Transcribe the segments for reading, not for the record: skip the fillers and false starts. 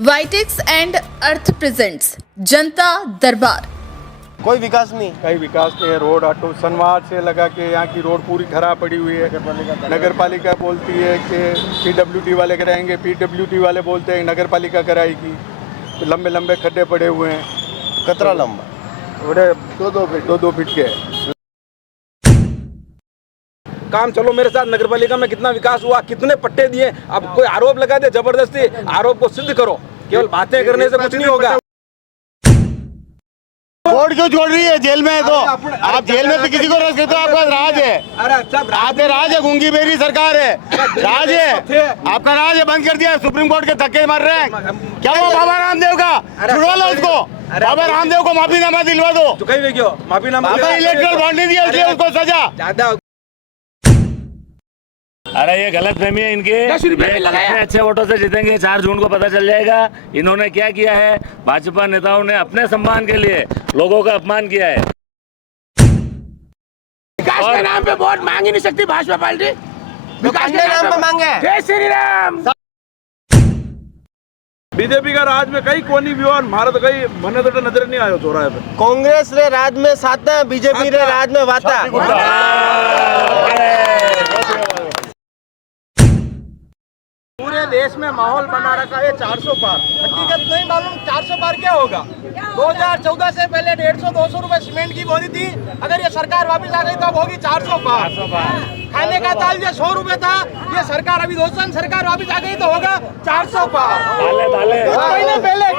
वाइटेक्स and earth presents जनता दरबार। कोई विकास नहीं, कहीं विकास नहीं है। रोड ऑटो शनिवार से लगा के यहाँ की रोड पूरी खराब पड़ी हुई है। नगर पालिका बोलती है कि पीडब्ल्यूडी वाले कराएंगे, पीडब्ल्यूडी वाले बोलते हैं नगर पालिका कराएगी। लंबे लंबे खड्डे पड़े हुए हैं, कतरा लंबा, बड़े दो फीट के है। काम चलो मेरे साथ, नगर पालिका में कितना विकास हुआ, कितने पट्टे दिए। अब कोई आरोप लगा दे जबरदस्ती, आरोप को सिद्ध करो। केवल बातें करने से कुछ नहीं होगा। कोर्ट क्यों छोड़ रही है? जेल में है तो आप जेल में तो किसी को रख सकते हो। आपका राज है, आपके राज है, गूंगी बेरी सरकार है, राज है, आपका राज है। बंद कर दिया, सुप्रीम कोर्ट के धक्के मार रहे हैं। क्या वो बाबा रामदेव का छुड़वा लो उसको, बाबा रामदेव को माफीनामा दिलवा दो। तो कहीं क्यों माफीनामा? इलेक्ट्रल बॉन्ड नहीं दिया इसलिए उसको सजा ज्यादा। अरे ये गलत फहमी है इनकी। कितने अच्छे वोटों से जीतेंगे 4 जून को पता चल जाएगा। इन्होंने क्या किया है, भाजपा नेताओं ने अपने सम्मान के लिए लोगों का अपमान किया है। विकास के नाम पे वोट मांग ही नहीं सकती भाजपा पार्टी। विकास के नाम पे मांगे। जय श्री राम। बीजेपी का राज में कई कोनी भी और भारत कई मने तो नजर नहीं आयो चौराहे पे। कांग्रेस रे राज में साता, बीजेपी रे राज में वाता। पूरे देश में माहौल बना रखा है 400 पार। हकीकत नहीं मालूम 400 पार क्या होगा। 2014 से पहले 150-200 रुपए सीमेंट की बोरी थी। अगर ये सरकार वापस आ गई तो अब होगी 400 पार। खाने का दाल जो 100 रुपए था, ये सरकार अभी दोस्तन सरकार वापस आ गई तो होगा 400 पार।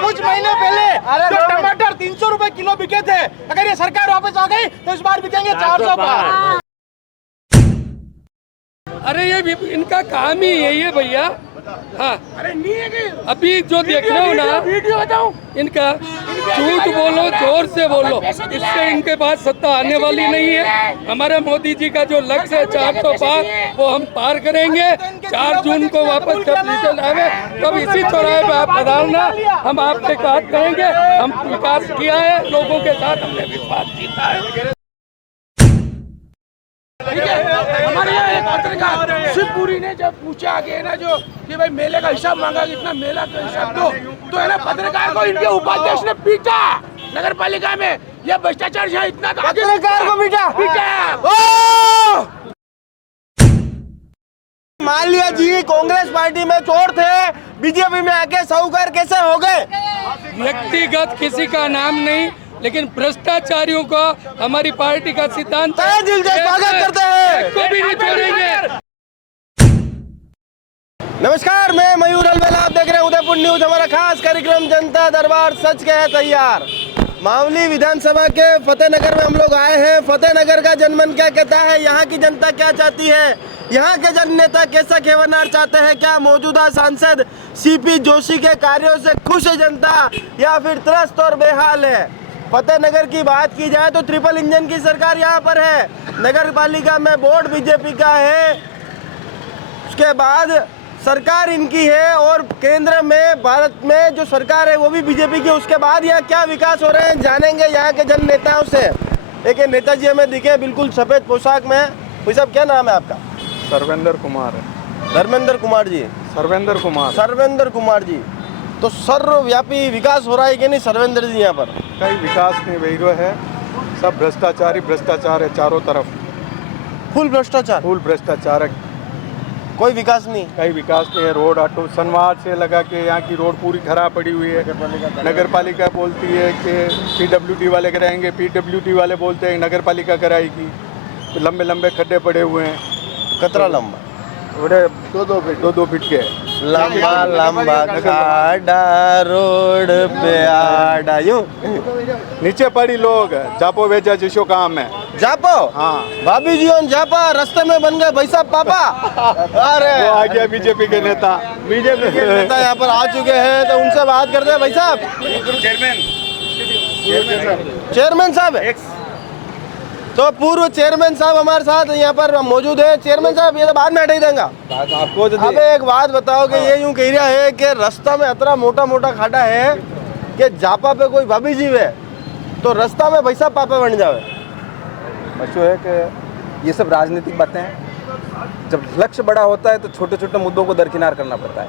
कुछ महीने पहले तो टमाटर 300 रुपए किलो बिके थे। अगर ये सरकार वापस आ गई तो इस बार बिकेंगे 400 पार। अरे ये भी इनका काम ही यही है भैया। हाँ, अरे नहीं अभी जो देख रहे हो ना, वीडियो बताऊं इनका, झूठ बोलो, जोर से बोलो, इससे इनके पास सत्ता आने वाली नहीं है। हमारे मोदी जी का जो लक्ष्य है 400 पार, वो हम पार करेंगे। 4 जून को वापस जब रिजल्ट आवे तब इसी चौराहे पे आप पधारना, हम आपसे बात करेंगे। हम विकास किया है, लोगों के साथ हमने विश्वास जीता है। हमारे यहाँ एक पत्रकार शिवपुरी ने जब पूछा कि ना जो कि भाई मेले का हिसाब मांगा, कितना मेला का हिसाब दो, तो है ना पत्रकार को इनके उपाध्यक्ष ने पीटा नगर पालिका में। यह भ्रष्टाचार है इतना, तो पत्रकार को पीटा। मान लिया जी कांग्रेस पार्टी में चोर थे, बीजेपी में आके साहूकार कैसे हो गए? व्यक्तिगत किसी का नाम नहीं, लेकिन भ्रष्टाचारियों को हमारी पार्टी का सिद्धांत दिल से स्वागत करते हैं, को भी नहीं छोड़ेंगे। नमस्कार, मैं मयूर अलवेला, आप देख रहे हैं उदयपुर न्यूज। हमारा खास कार्यक्रम जनता दरबार सच के है तैयार। मावली विधानसभा के फतेहनगर में हम लोग आए हैं। फतेहनगर का जनमन क्या कहता है, यहाँ की जनता क्या चाहती है, यहाँ के जन नेता कैसा खेवनार चाहते हैं, क्या मौजूदा सांसद सीपी जोशी के कार्यों से खुश है जनता या फिर त्रस्त और बेहाल है? फतेहनगर की बात की जाए तो ट्रिपल इंजन की सरकार यहाँ पर है। नगर पालिका में बोर्ड बीजेपी का है, उसके बाद सरकार इनकी है, और केंद्र में भारत में जो सरकार है वो भी बीजेपी की। उसके बाद यहाँ क्या विकास हो रहे हैं जानेंगे यहाँ के जन नेताओं से। एक नेताजी हमें दिखे बिल्कुल सफेद पोशाक में। भाई साहब क्या नाम है आपका? सर्वेंद्र कुमार है। धर्मेंद्र कुमार जी? सर्वेंद्र कुमार जी। तो सर्वव्यापी विकास हो रहा है कि नहीं सर्वेंद्र जी यहाँ पर? कहीं विकास नहीं वही है, सब भ्रष्टाचार ही भ्रष्टाचार है चारों तरफ। फुल भ्रष्टाचार है, कोई विकास नहीं, कहीं विकास नहीं है। रोड ऑटो शनिवार से लगा के यहाँ की रोड पूरी खराब पड़ी हुई है। नगर पालिका बोलती है कि पीडब्ल्यूडी वाले कराएंगे, पीडब्ल्यूडी वाले बोलते हैं नगर पालिका कराएगी। लंबे लंबे खड्डे पड़े हुए हैं, कतरा लंबा, बड़े दो फीट के है। लंबा खाड़ा रोड पे आड़ा, यूं नीचे पड़ी लोग जापो वेचा जिसो काम है। जापो, हाँ, भाभी जी और जापा रास्ते में बन गए भाई साहब पापा। अरे वो आ गया बीजेपी के नेता यहाँ पर आ चुके हैं, तो उनसे बात करते हैं। भाई साहब, चेयरमैन साहब, तो पूर्व चेयरमैन साहब हमारे साथ यहाँ पर मौजूद है। चेयरमैन साहब, ये तो बाद में हटाई देंगे आपको। अब एक बात बताओ कि ये यूं कह रहा है कि रास्ता में इतना मोटा मोटा खाड़ा है कि जापा पे कोई भाभी जीव है तो रास्ता में भाई साहब पापा बन जावे। बच्चों है कि ये सब राजनीतिक बातें हैं। जब लक्ष्य बड़ा होता है तो छोटे छोटे मुद्दों को दरकिनार करना पड़ता है।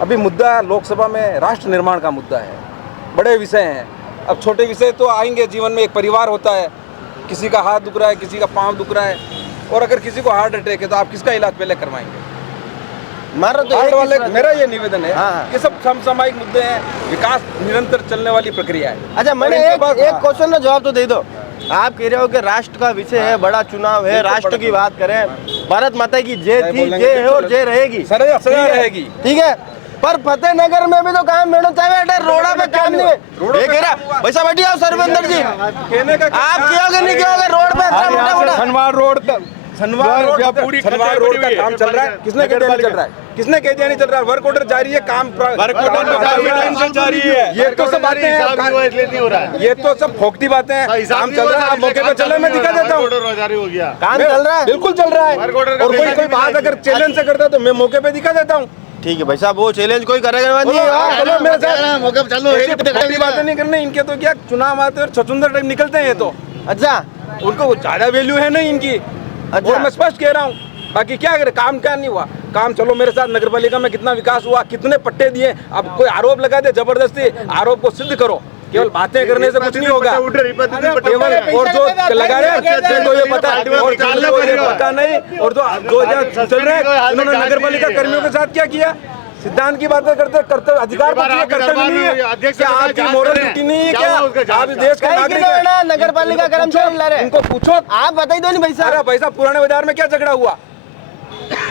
अभी मुद्दा लोकसभा में राष्ट्र निर्माण का मुद्दा है, बड़े विषय हैं। अब छोटे विषय तो आएंगे, जीवन में एक परिवार होता है, किसी का हाथ दुख रहा है, किसी का पाँव दुख रहा है, और अगर किसी को हार्ट अटैक है तो आप किसका इलाज पहले करवाएंगे? मारो तो हार्ट एक वाले। ही मेरा ये निवेदन है, हाँ। ये सब समसामयिक मुद्दे हैं, विकास निरंतर चलने वाली प्रक्रिया है। अच्छा, मैंने और इनके एक पास- एक क्वेश्चन का जवाब तो दे दो। आप कह रहे हो कि राष्ट्र का विषय है, बड़ा चुनाव है, राष्ट्र की बात करें, भारत माता की जय थी, जय है और जय रहेगी, सदा ठीक है? रहेगी। ठीक है, पर फतेहनगर में भी तो काम मैडम चाहिए, रोड़ा पे काम नहीं है। ये कह रहा वैसा बैठी आओ सर्वेंद्र जी, कहने का आप कियोगे नहीं कियोगे रोड पे इतना मोटा मोटा? सनवार रोड सनवार रोड का काम चल रहा है, किसने कह दिया नहीं चल रहा है? किसने कह दिया नहीं चल रहा है? वर्क ऑर्डर जारी है, काम जारी है। ये तो सब बातें हैं, ये तो सब फोकटी बातें हैं। काम चल रहा है, आप मौके पे चल रहा है, मैं दिखा देता हूँ। काम चल रहा है, बिल्कुल चल रहा है। और कोई बात अगर चैलेंज से करता है तो मैं मौके पे दिखा देता हूँ। ठीक है भाई साहब, वो चैलेंज कोई करेगा नहीं। चलो मेरे साथ ऐसी फोकटी बातें नहीं करनी। इनके तो क्या चुनाव आते और छछुंदर टाइप निकलते हैं ये तो। अच्छा उनको ज्यादा वैल्यू है नहीं इनकी। अच्छा। और मैं स्पष्ट कह रहा हूँ, बाकी क्या करे, काम क्या नहीं हुआ। काम चलो मेरे साथ नगर पालिका में कितना विकास हुआ, कितने पट्टे दिए। अब कोई आरोप लगा दे, जबरदस्ती आरोप को सिद्ध करो। केवल बातें करने से कुछ नहीं होगा। केवल और जो लगा रहे तो ये पता और पता नहीं। और जो चल रहे हैं, इन्होंने नगर पालिका कर्मियों के साथ क्या किया? सिद्धांत की बातें करते, कर्तव्य अधिकार कर्तव्य नहीं है क्या? आपकी मोरल ड्यूटी नहीं है क्या? आप इस देश के नागरिक हैं। नगर पालिका कर्मचारी ला रहे हैं, इनको पूछो, आप बताइए दो नहीं भाई साहब। अरे भाई साहब, पुराने बाजार में क्या झगड़ा हुआ?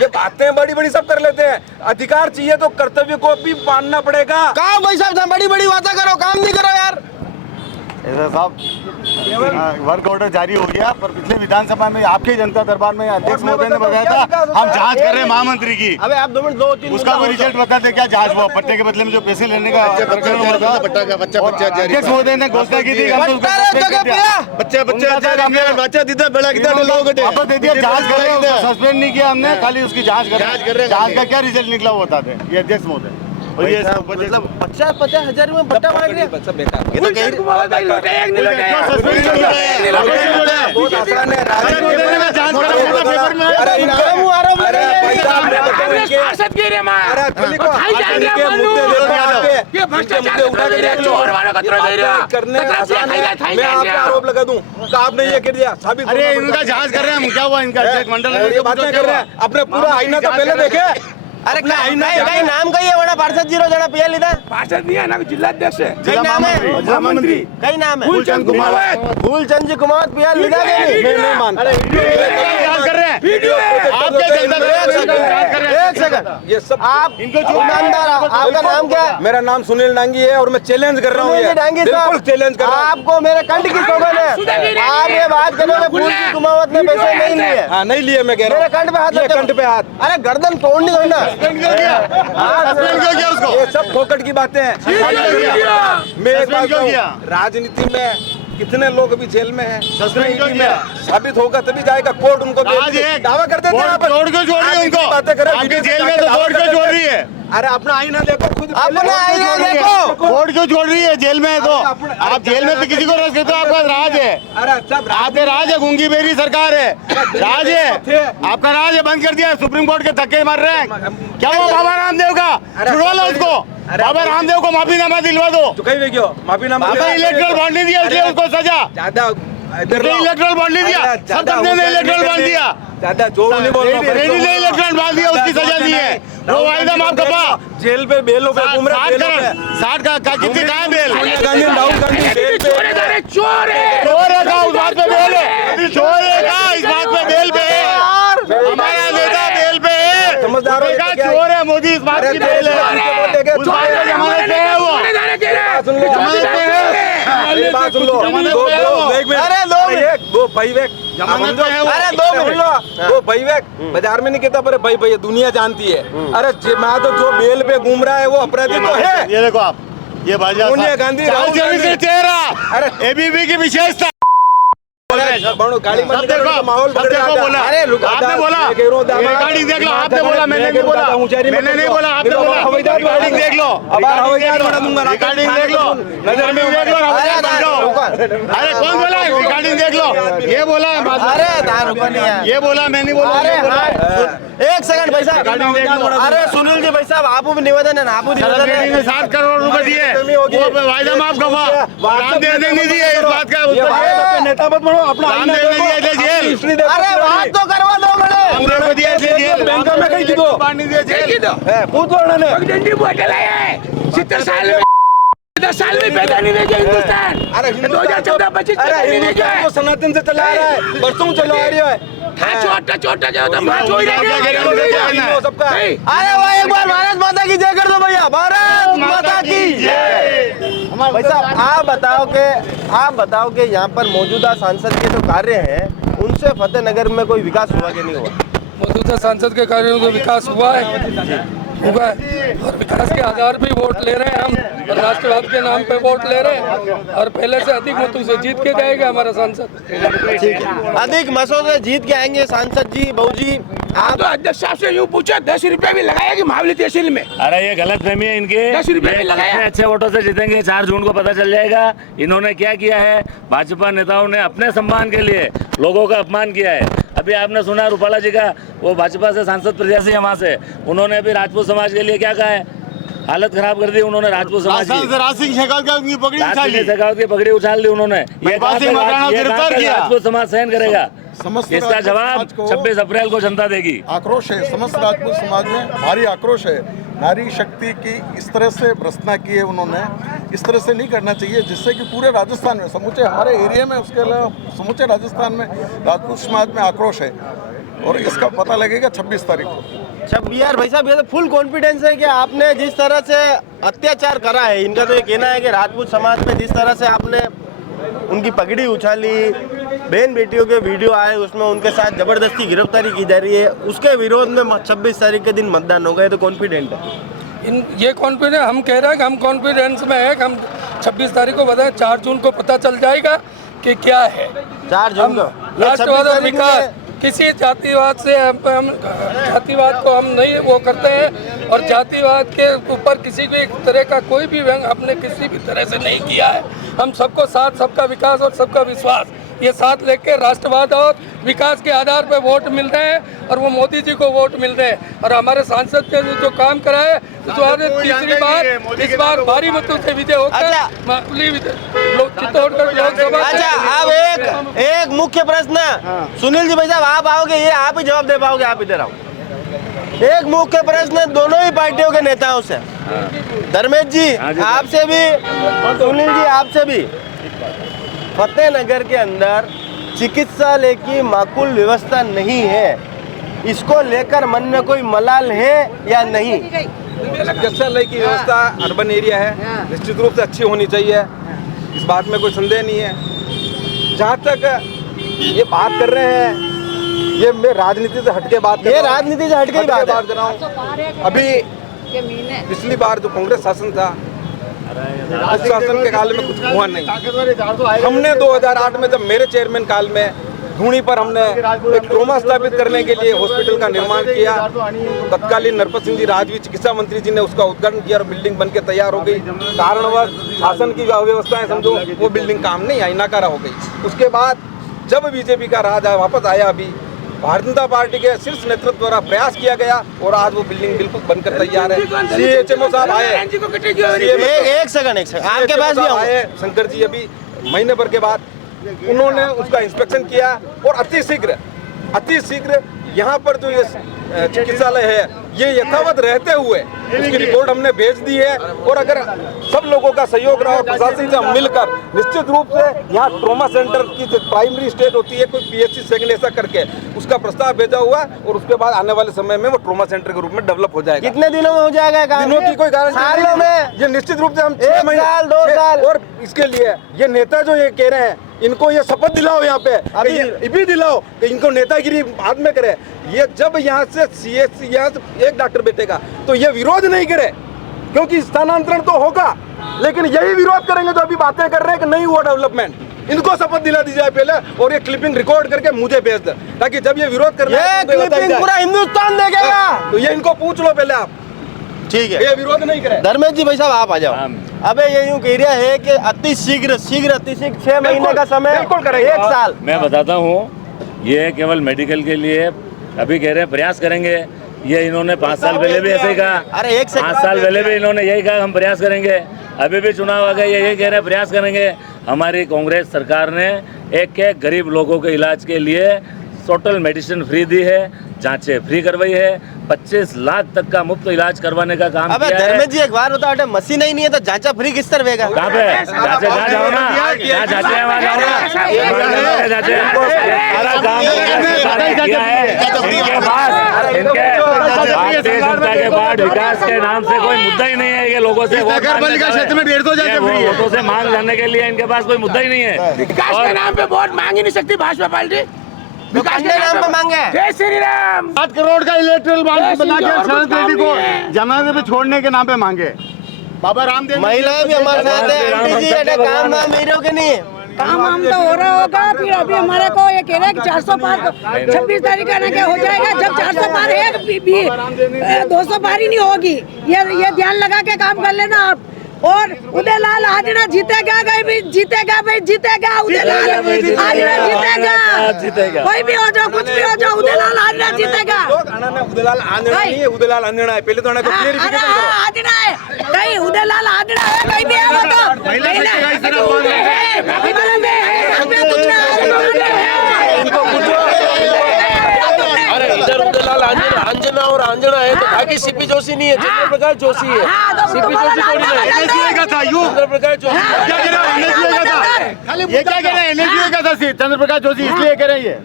ये बातें बड़ी बड़ी सब कर लेते हैं। अधिकार चाहिए तो कर्तव्य को भी मानना पड़ेगा। कहा भाई साहब, बड़ी बड़ी बातें करो, काम नहीं करो यार। ऐसा साहब वर्क ऑर्डर जारी हो गया, पर पिछले विधानसभा में आपके जनता दरबार में अध्यक्ष महोदय ने बताया था हम जांच कर रहे हैं महामंत्री की। अबे आप 2 मिनट 2-3 उसका कोई रिजल्ट बता दे, क्या जांच हुआ? पट्टे के बदले में जो पैसे लेने का प्रकरण हुआ था, अध्यक्ष महोदय ने घोषणा की थी वापस दे दिया। जांच कर रहे हैं, सस्पेंड नहीं किया हमने, खाली उसकी जांच कर रहे हैं। जांच का क्या रिजल्ट निकला वो बताते हैं ये अध्यक्ष महोदय। और ये मतलब 50-50 हजार में पट्टा मार रहे हैं। सब बेकार। ये तो कह रहे बहुत आसान है। मैं आप पे आरोप लगा दूं तो आपने ये कर दिया साबित। अरे इनका जांच कर रहे हैं हम, क्या हुआ इनका? मंडल ये बातें कर रहे हैं, अपने पूरा आईना तो पहले देखे। अरे कहीं नाम कही है वड़ा पार्षद जीरो जना पिया लीधा पार्षद नहीं है ना, जिलाध्यक्ष है। कई नाम है, महामंत्री कई नाम है? फूलचंद कुमावत। फूलचंद जी कुमावत पिया लीधा मैं नहीं मानता। जांच कर रहे हैं, वीडियो है। आपके जनता एक सेकंड, ये सब आप ईमानदार, आपका नाम क्या है? मेरा नाम सुनील डांगी है और मैं चैलेंज कर रहा हूँ। सुनील डांगी साहब, बिल्कुल चैलेंज कर रहा हूँ। आपको मेरे कंठ की सौगंध है, आप ये बात करोगे फूलचंद कुमावत ने पैसे नहीं लिए? हाँ नहीं लिए, मैं कह रहा मेरे हूँ। कंठ पे हाथ ये रखो। कंठ पे हाथ। अरे गर्दन तोड़नी हो ना। ये सब फोकट की बातें हैं। मैं एक बात कहूं, राजनीति में कितने लोग अभी जेल में हैं, साबित होगा तभी जाएगा कोर्ट। उनको दावा कर देते हैं, जोड़ क्यों जोड़ रही है उनको? बातें करें आपके जेल में तो जोड़ क्यों जोड़ रही है? अरे अपना आईना देखो खुद, अपना आईना देखो। कोर्ट क्यों जोड़ रही है? जेल में है तो आप जेल में तो किसी को रख सकते हो, आपका राज है। अरे सब आपके राज है, गूंगी बेरी सरकार है, राज है आपका, राज है। बंद कर दिया, सुप्रीम कोर्ट के धक्के मार रहे हैं। क्या वो बाबा रामदेव का छुड़वा लो उसको, बाबा रामदेव को माफीनामा दिलवा दो। तो कहीं क्यों माफीनामा? इलेक्ट्रल बॉन्ड नहीं दिया इसलिए उसको सजा। ज्यादा इलेक्ट्रल बॉन्ड नहीं दिया, सब बंदे ने इलेक्ट्रल बॉन्ड दिया, ज्यादा जोर नहीं बोल रेडी ने इलेक्ट्रल बॉन्ड दिया, उसकी सजा दी है। वो वायदा माफ कपा जेल पे बेलों पे घूम रहे, जेलों पे 60 का कितनी कहाँ है बेल? सोनिया गांधी, राहुल गांधी जेल पे। चोर है चोर है का उस बात पे बेल है, चोर है का इस बात पे बेल पे है, हमारा नेता बेल पे है, समझदार हो का चोर है मोदी, इस बात की बेल है, उस बात पे जमानत पे है वो, सुन लो, जमानत पे है, मेरी बात सुन लो। अरे दो भाई वेक जमानत पे है वो। अरे 2 मिनट, वो भाई वेक बाजार में नहीं कहता, पर भाई भाई दुनिया जानती है। अरे मैं तो जो बेल पे घूम रहा है वो अपराधी तो है। ये देखो आप, ये भाजपा सोनिया गांधी, राहुल गांधी। चेहरा, अरे एबीपी की विशेषता गाड़ी मत निकालो, माहौल सब देखो बोला। अरे आपने बोला रिकॉर्डिंग देख लो, आपने बोला, मैंने नहीं बोला, मैंने नहीं बोला, आपने बोला रिकॉर्डिंग देख लो, रिकॉर्डिंग देख लो, नजर में देख लो, अरे कौन बोला रिकॉर्डिंग देख लो, ये बोला है, अरे रुको नहीं है, ये बोला, मैं नहीं बोला, अरे एक सेकंड भाई साहब, अरे सुनील जी भाई साहब, आप भी निवेदन है ना, आप भी निवेदन है, 7 करोड़ रुपए दिए, वो वायदा माफ गवा, राम देने नहीं दिए, इस बात का नेता मत बनो, अपना राम देने नहीं दिए जेल, अरे बात तो करवा दो मैंने, हम लोग दिए जेल, बैंक में कहीं की दो, नहीं दिए जेल, पूछ लो डंडी बोतल है 70 साल में 10 साल में पैदा नहीं देगा हिंदुस्तान। अरे 2014-25 हिंदुस्तान को सनातन से चला रहा है, बरसों चला आ रहा है, छोटा जो तो मां छोड़ देगा सबका। अरे वो एक बार भारत माता की जय कर दो भैया, भारत माता की जय। भाई साहब आप बताओ कि यहाँ पर मौजूदा सांसद के जो कार्य हैं उनसे फतेहनगर में कोई विकास हुआ कि नहीं हुआ? मौजूदा सांसद के कार्यों में विकास हुआ है और विकास के आधार पे वोट ले रहे हैं हम, और राष्ट्रवाद के नाम पे वोट ले रहे हैं, और पहले से अधिक मतों से जीत के जाएगा हमारा सांसद। अधिक मतों से जीत के आएंगे सांसद जी, बहू जी। आप तो अध्यक्ष साहब से यूँ पूछो 10 रुपए भी लगाया कि मावली तहसील में? अरे ये गलत फहमी है इनके, 10 रुपए भी लगाया। कितने अच्छे वोटों से जीतेंगे 4 जून को पता चल जाएगा। इन्होंने क्या किया है, भाजपा नेताओं ने अपने सम्मान के लिए लोगों का अपमान किया है। अभी आपने सुना रूपाला जी का, वो भाजपा से सांसद प्रत्याशी है वहाँ से, उन्होंने अभी राजपूत समाज के लिए क्या कहा है, हालत खराब कर दी उन्होंने राजपूत समाज की, राज सिंह शेखावत की पगड़ी उछाल दी उन्होंने। ये राजपूत समाज सहन करेगा? इसका जवाब 26 अप्रैल को जनता देगी। आक्रोश है, समस्त राजपूत समाज में भारी आक्रोश है। नारी शक्ति की इस तरह से भ्रष्टना की है उन्होंने, इस तरह से नहीं करना चाहिए, जिससे कि पूरे राजस्थान में, समूचे हमारे एरिया में, उसके अलावा समूचे राजस्थान में राजपूत समाज में आक्रोश है, और इसका पता लगेगा 26 तारीख को। यार भाई साहब, ये तो फुल कॉन्फिडेंस है कि आपने जिस तरह से अत्याचार करा है, इनका तो ये कहना है कि राजपूत समाज में जिस तरह से आपने उनकी पगड़ी उछाली, बहन बेटियों के वीडियो आए उसमें उनके साथ जबरदस्ती गिरफ्तारी की जा रही है, उसके विरोध में 26 तारीख के दिन मतदान होगा, तो कॉन्फिडेंट है ये कॉन्फिडेंस हम कह रहे हैं कि हम कॉन्फिडेंस में है कि हम 26 तारीख को बताएं, 4 जून को पता चल जाएगा कि क्या है। 4 जून को राष्ट्रवाद और विकास, किसी जातिवाद से हम जातिवाद को हम नहीं वो करते हैं, और जातिवाद के ऊपर किसी भी तरह का कोई भी व्यंग हमने किसी भी तरह से नहीं किया है। हम सबको साथ, सबका विकास और सबका विश्वास, ये साथ लेकर राष्ट्रवाद और विकास के आधार पर वोट मिल रहे हैं, और वो मोदी जी को वोट मिल रहे हैं। और हमारे सांसद ने जो काम करा है, तो तीसरी बार इस बार भारी मतों से विजय होकर चित्तौड़गढ़ लोकसभा। अच्छा, अब एक मुख्य प्रश्न, सुनील जी भाई साहब आप आओगे, ये आप ही जवाब दे पाओगे, आप इधर आओ। एक मुख्य प्रश्न दोनों ही पार्टियों के नेताओं से, धर्मेश जी आपसे भी, सुनील जी आपसे भी, फतेहनगर के अंदर चिकित्सालय की माकूल व्यवस्था नहीं है, इसको लेकर मन में कोई मलाल है या नहीं? चिकित्सालय की व्यवस्था अर्बन एरिया है, निश्चित रूप से अच्छी होनी चाहिए, इस बात में कोई संदेह नहीं है। जहाँ तक ये बात कर रहे हैं, ये मैं राजनीति से हटके बात कर रहा हूँ, ये राजनीति से हटके बात कर रहा हूँ। अभी पिछली बार जो कांग्रेस शासन था, उस शासन के काल में कुछ हुआ नहीं। हमने 2008 में, जब मेरे चेयरमैन काल में धूनी पर हमने एक ट्रोमा स्थापित करने के लिए हॉस्पिटल का निर्माण किया, तत्कालीन नरपत सिंह जी राजवी चिकित्सा मंत्री जी ने उसका उद्घाटन किया और बिल्डिंग बनके तैयार हो गई। कारणवश शासन की व्यवस्थाएं समझो, वो बिल्डिंग काम नहीं आई, नाकारा हो गई। उसके बाद जब बीजेपी का राज वापस आया, अभी भारतीय जनता पार्टी के शीर्ष नेतृत्व द्वारा प्रयास किया गया, और आज वो बिल्डिंग बिल्कुल बनकर तैयार है। CHMO साहब आए, एक सेकंड आपके पास भी आए शंकर जी, अभी महीने भर के बाद उन्होंने उसका इंस्पेक्शन किया, और अति शीघ्र यहाँ पर जो ये चिकित्सालय है, ये यथावत रहते हुए उसकी रिपोर्ट हमने भेज दी है। और अगर सब लोगों का सहयोग रहा और प्रशासन से हम मिलकर, निश्चित रूप से यहाँ ट्रोमा सेंटर की जो प्राइमरी स्टेट होती है, कोई PHC सेकंड ऐसा करके उसका प्रस्ताव भेजा हुआ, और उसके बाद आने वाले समय में वो ट्रोमा सेंटर के रूप में डेवलप हो जाएगा। कितने दिनों में हो जाएगा काम? दिनों की कोई गारंटी सालों में, ये निश्चित रूप से हम 1 साल 2 साल। और इसके लिए ये नेता जो ये कह रहे हैं, इनको ये शपथ दिलाओ यहाँ पे, अभी भी दिलाओ कि इनको नेतागिरी बाद में करे। ये जब यहाँ से CHC यहाँ से एक डॉक्टर बैठेगा तो ये विरोध नहीं करे, क्योंकि स्थानांतरण तो होगा, लेकिन यही विरोध करेंगे जो अभी बातें कर रहे हैं कि नहीं हुआ डेवलपमेंट। इनको शपथ दिला दी जाए पहले, और ये क्लिपिंग रिकॉर्ड करके मुझे भेज दे, ताकि जब ये विरोध करना ये है तो बताया क्लिपिंग जाए। पूरा हिंदुस्तान देखेगा। तो ये इनको पूछ लो पहले आप, ठीक है, ये विरोध नहीं करे। धर्मेश जी भाई साहब आप आ जाओ। अबे ये यूं कह रहा है कि अति शीघ्र 6 महीने का समय, बिल्कुल करेंगे। 1 साल। मैं बताता हूँ, ये केवल मेडिकल के लिए अभी कह रहे हैं प्रयास करेंगे। ये इन्होंने 5 साल पहले भी ऐसे ही कहा, अरे 1 सेकंड 5 साल पहले भी इन्होंने यही कहा हम प्रयास करेंगे। अभी भी चुनाव आ गए, ये यही कह रहे हैं प्रयास करेंगे। हमारी कांग्रेस सरकार ने एक गरीब लोगों के इलाज के लिए टोटल मेडिसिन फ्री दी है, जांचें फ्री करवाई है, 25 लाख तक का मुफ्त इलाज करवाने का काम अबे किया है। धर्मेश जी एक बार बताओ, अटे मशीन ही नहीं है तो जांचा फ्री किस तरह होगा? कहाँ पे जांचे, जहाँ जाओ ना, जहाँ जाते हैं वहाँ जाओ ना, जाते हैं। सारा काम किया है। इनके पास भारतीय जनता के बाद विकास के नाम से कोई मुद्दा ही नहीं है। ये लोगों से नगर पालिका क्षेत्र में 150 जांचें फ्री है। वोटों से मांग लाने के लिए इनके पास कोई मुद्दा ही नहीं है। विकास के नाम पे वोट मांग ही नहीं सकती भाजपा पार्टी। विकास के नाम पे मांगे। जय श्री राम। 7 करोड़ का इलेक्ट्रल बॉन्ड बना के शरद रेड्डी को जमानत पे छोड़ने के नाम पे मांगे। बाबा रामदेव महिलाएं भी हमारे साथ है। आंटी जी अटे काम वाम हीरो के नहीं है। काम हम तो हो रहा होगा, फिर अभी हमारे को ये कह रहे हैं कि 400 पार 26 तारीख का ना क्या हो जाएगा। जब 400 पार है 200 पार ही नहीं होगी। ये ध्यान लगा के काम कर लेना आप। और उदयलाल आजना जीतेगा, भाई जीतेगा। उदयलाल आजना जीतेगा। कोई भी हो जाओ, कुछ भी हो जाओ, उदयलाल आजना जीतेगा। उदयलाल आंधड़ा नहीं है, उदयलाल अंधड़ा है। पहले तो उन्हें क्लियरिफिकेशन करो। आजना है कहीं, उदयलाल आजना है कहीं भी है वो इधर उदयलाल अंजना और अंजना है तो बाकी सीपी जोशी नहीं है, चंद्र प्रकाश जोशी है। सीपी जोशी थोड़ी है, एनएसयूआई का था। यू चंद्र प्रकाश जोशी। क्या कह रहे हैं? एनएसयूआई का था। ये क्या कह रहे हैं? एनएसयूआई का था चंद्र प्रकाश जोशी, इसलिए कह रहे हैं ये।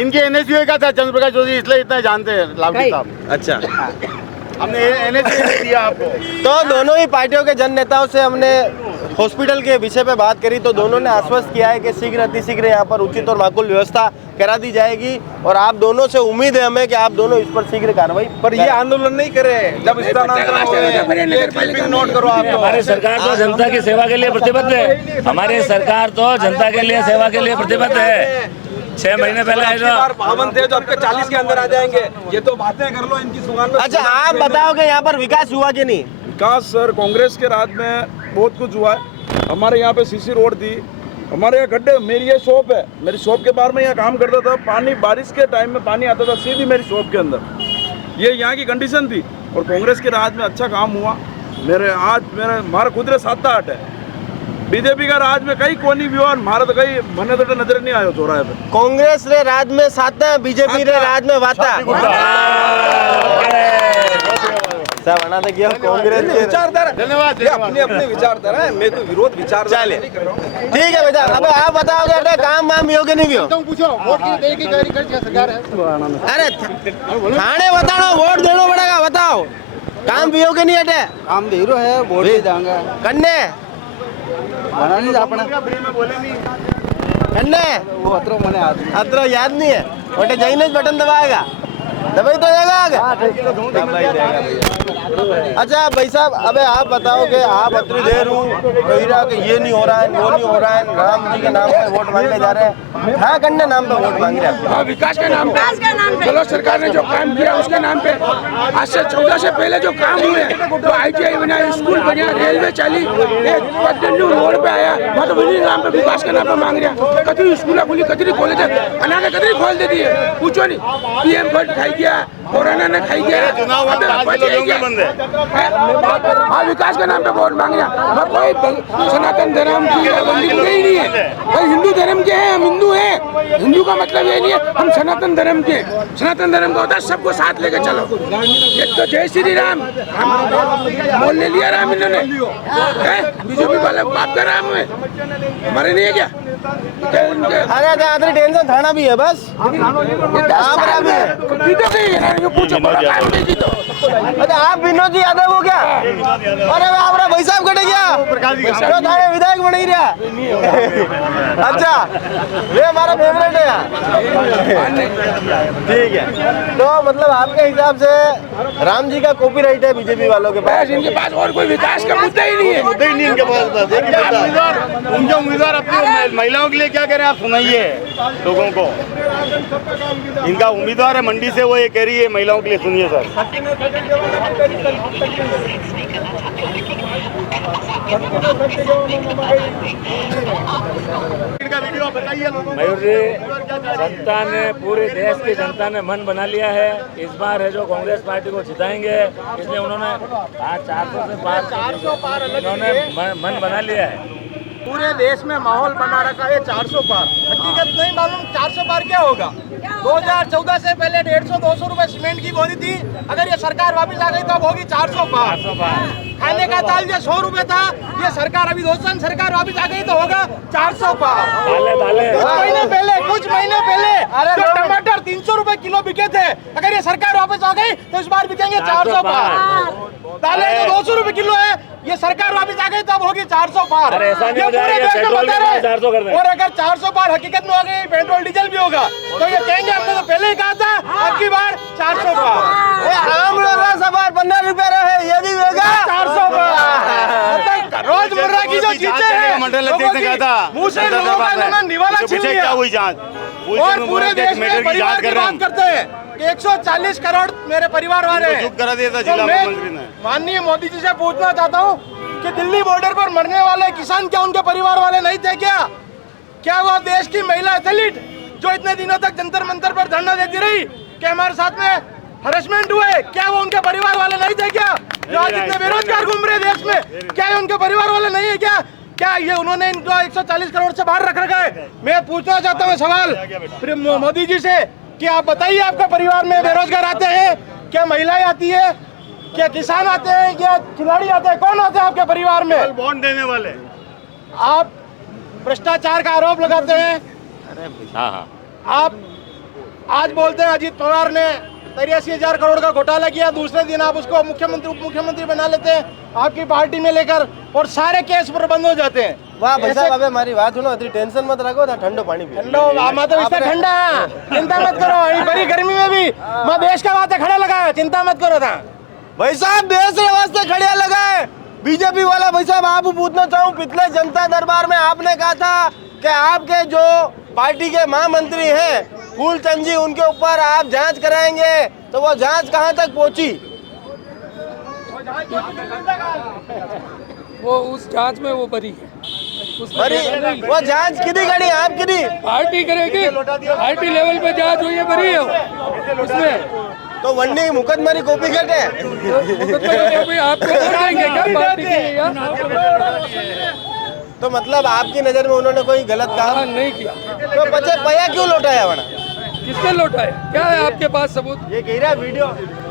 इनके एनएसयूआई का था चंद्र प्रकाश जोशी, इसलिए इतना जानते हैं लालजी साहब। अच्छा, हमने एनएसयूआई दिया आपको। तो दोनों ही पार्टियों के जन नेताओं से हमने हॉस्पिटल के विषय पे बात करी, तो दोनों ने आश्वस्त किया है कि शीघ्र अतिशीघ्र यहाँ पर उचित और माकूल व्यवस्था करा दी जाएगी। और आप दोनों से उम्मीद है हमें कि आप दोनों इस पर शीघ्र कार्रवाई। पर ये आंदोलन नहीं करे जब स्थानांतरण नोट करो आप। हमारी सरकार तो जनता की सेवा के लिए प्रतिबद्ध है। हमारी सरकार तो जनता के लिए सेवा के लिए प्रतिबद्ध है। 6 महीने पहले जो 52 थे जो आपके 40 के अंदर आ जाएंगे। ये तो बातें कर लो इनकी जुबान में। अच्छा, आप बताओ कि यहाँ पर विकास हुआ कि नहीं? विकास सर कांग्रेस के राज में बहुत कुछ हुआ है। हमारे यहाँ पे सीसी रोड दी, हमारे यहाँ गड्ढे। मेरी ये शॉप है, मेरी शॉप के बाहर में यहाँ काम करता था। पानी बारिश के टाइम में पानी आता था सीधी मेरी शॉप के अंदर। ये यहाँ की कंडीशन थी और कांग्रेस के राज में अच्छा काम हुआ। हमारा खुदरे 7-8 है। बीजेपी का राज में कई कोनी भी और भारत कई बने तो नजर नहीं आयो चौराहे पे। कांग्रेस रे राज में 7, बीजेपी रे राज में वाता। सब आना था क्या कांग्रेस के विचारधारा। धन्यवाद। अपने अपने विचारधारा है, मैं तो विरोध विचारधारा नहीं कर रहा हूँ। ठीक है बेटा, अब आप बताओगे अरे काम वाम भी हो कि नहीं भी हो? पूछो वोट की सरकार है। अरे थाने बताओ, वोट देना पड़ेगा, बताओ काम भी हो कि नहीं? अटे काम हीरो है, वोट ही जाऊंगा। कन्ने बना नहीं अपना कन्ने वो अतरो मने आदमी अतरो याद नहीं है। ओटे जाइने बटन दबाएगा, दबाई तो जाएगा आगे। अच्छा भाई साहब, अबे आप बताओ कि आप इतनी देर कह रहा कि ये नहीं हो रहा है, वो नहीं हो रहा है, राम जी के नाम पे वोट मांगने जा रहे हैं। हाँ, करने नाम पे वोट मांग रहे हैं। विकास के नाम पे गलत सरकार ने जो काम किया उसके नाम पे आज से 14 से पहले जो काम हुए, तो ITI बना, स्कूल बना, रेलवे चली, रोड पे आया, मैं तो वही नाम पे विकास के नाम पे मांग रहा। कतरी स्कूल खुली, कतरी कॉलेज अनाज कतरी खोल देती है, पूछो नहीं। PM फंड खाई गया, कोरोना ने खाई गया। हाँ, विकास के नाम पे वोट मांग रहा। कोई सनातन धर्म की बंदी नहीं है, भाई हिंदू धर्म के हैं, हम हिंदू हैं। हिंदू का मतलब ये नहीं है हम सनातन धर्म के। सनातन धर्म का होता है सबको साथ लेके चलो। एक तो जय श्री राम बोल ले लिया राम इन्होंने, बीजेपी वाले बाप का राम है, हमारे नहीं है क्या? अरे टेंशन थाना भी है बस। अच्छा, आप विनोद जी यादव हो क्या? अरे आप भाई साहब कटे क्या? जो थाने विधायक बनी रहा अच्छा ये हमारा फेवरेट है यार ठीक है तो मतलब आपके हिसाब से राम जी का कॉपीराइट है बीजेपी वालों के पास इनके पास और कोई विकास का मुद्दा ही नहीं है मुद्दे ही नहीं इनके पास बस एक ही मुद्दा उनके उम्मीदवार अपनी महिलाओं के लिए क्या कह रहे हैं आप सुनाइए लोगों को इनका उम्मीदवार है मंडी से वो ये कह रही है महिलाओं के लिए सुनिए सर मयूर जी जनता ने पूरे देश की जनता ने मन बना लिया है इस बार है जो कांग्रेस पार्टी को जिताएंगे इसलिए उन्होंने 400 से पार उन्होंने मन बना लिया है पूरे देश में माहौल बना रखा है 400 पार हकीकत नहीं मालूम 400 पार क्या होगा 2014 से पहले 150-200 रुपए सीमेंट की बोरी थी अगर ये सरकार वापस आ गई तो अब होगी 400 पार खाने का दाल जो 100 रुपए था ये सरकार अभी दोस्तों सरकार वापस आ गई तो होगा 400 पार कुछ महीने पहले जो टमाटर 300 रुपए किलो बिके थे अगर ये सरकार वापस आ गई तो इस बार बिकेंगे 400 पार दालें जो 200 रुपए किलो है ये सरकार वापस आ गई तब होगी 400 पार ये पूरे देश में बता रहे और अगर 400 पार हकीकत में हो गई पेट्रोल डीजल भी होगा तो ये कहेंगे हमने तो पहले ही कहा था अब की बार 400 पार आम लोग सवार 15 रुपए रहे ये भी होगा 400 पार रोजमर्रा की जो चीजें हैं मुँह से लोगों का निवाला छीन लिया और पूरे देश में परिवार की बात करते हैं 140 करोड़ मेरे परिवार वाले हैं चुप करा दिया था जिला मंत्री ने माननीय मोदी जी से पूछना चाहता हूँ कि दिल्ली बॉर्डर पर मरने वाले किसान क्या उनके परिवार वाले नहीं थे क्या वो देश की महिला एथलीट जो इतने दिनों तक जंतर मंतर पर धरना देती रही कि हमारे साथ में हरेसमेंट हुए क्या वो उनके परिवार वाले नहीं थे क्या जो आज इतने बेरोजगार घूम रहे देश में क्या ये उनके परिवार वाले नहीं है क्या ये उन्होंने इनको 140 करोड़ से बाहर रख रखा है मैं पूछना चाहता हूँ सवाल मोदी जी से कि आप बताइए आपका परिवार में बेरोजगार आते हैं क्या महिलाएं आती है क्या किसान आते हैं क्या खिलाड़ी आते हैं कौन आते हैं आपके परिवार में बॉन्ड देने वाले आप भ्रष्टाचार का आरोप लगाते हैं आप आज बोलते हैं अजीत पवार ने 83,000 करोड़ का घोटाला किया दूसरे दिन आप उसको मुख्यमंत्री उप मुख्यमंत्री बना लेते हैं आपकी पार्टी में लेकर और सारे केस पर बंद हो जाते हैं वाह भाई साहब अबे हमारी बात सुनो इतनी टेंशन मत रखो था ठंडो पानी पी ठंडो आमा तो इससे ठंडा चिंता मत करो बड़ी गर्मी में भी मैं देश का वास्ते खड़ा लगा चिंता मत करो था भाई साहब देश के वास्ते खड़े लगाए बीजेपी वाला भाई साहब आप पूछना चाहूँ पिछले जनता दरबार में आपने कहा था कि आपके जो पार्टी के महामंत्री हैं फूलचंद जी उनके ऊपर आप जांच कराएंगे तो वो जांच कहां तक पहुंची वो उस जांच में वो बरी है वो जांच किदी करी आप किदी पार्टी करेगी पार्टी लेवल पे जांच हुई है बरी है उसमें तो वन्नी मुकदमे कॉपी कट है आपको देंगे क्या पार्टी की तो मतलब आपकी नजर में उन्होंने कोई गलत काम नहीं किया तो बच्चे पया क्यों लौटाया वरना किसने लौटाया क्या है आपके पास सबूत ये कह रहा वीडियो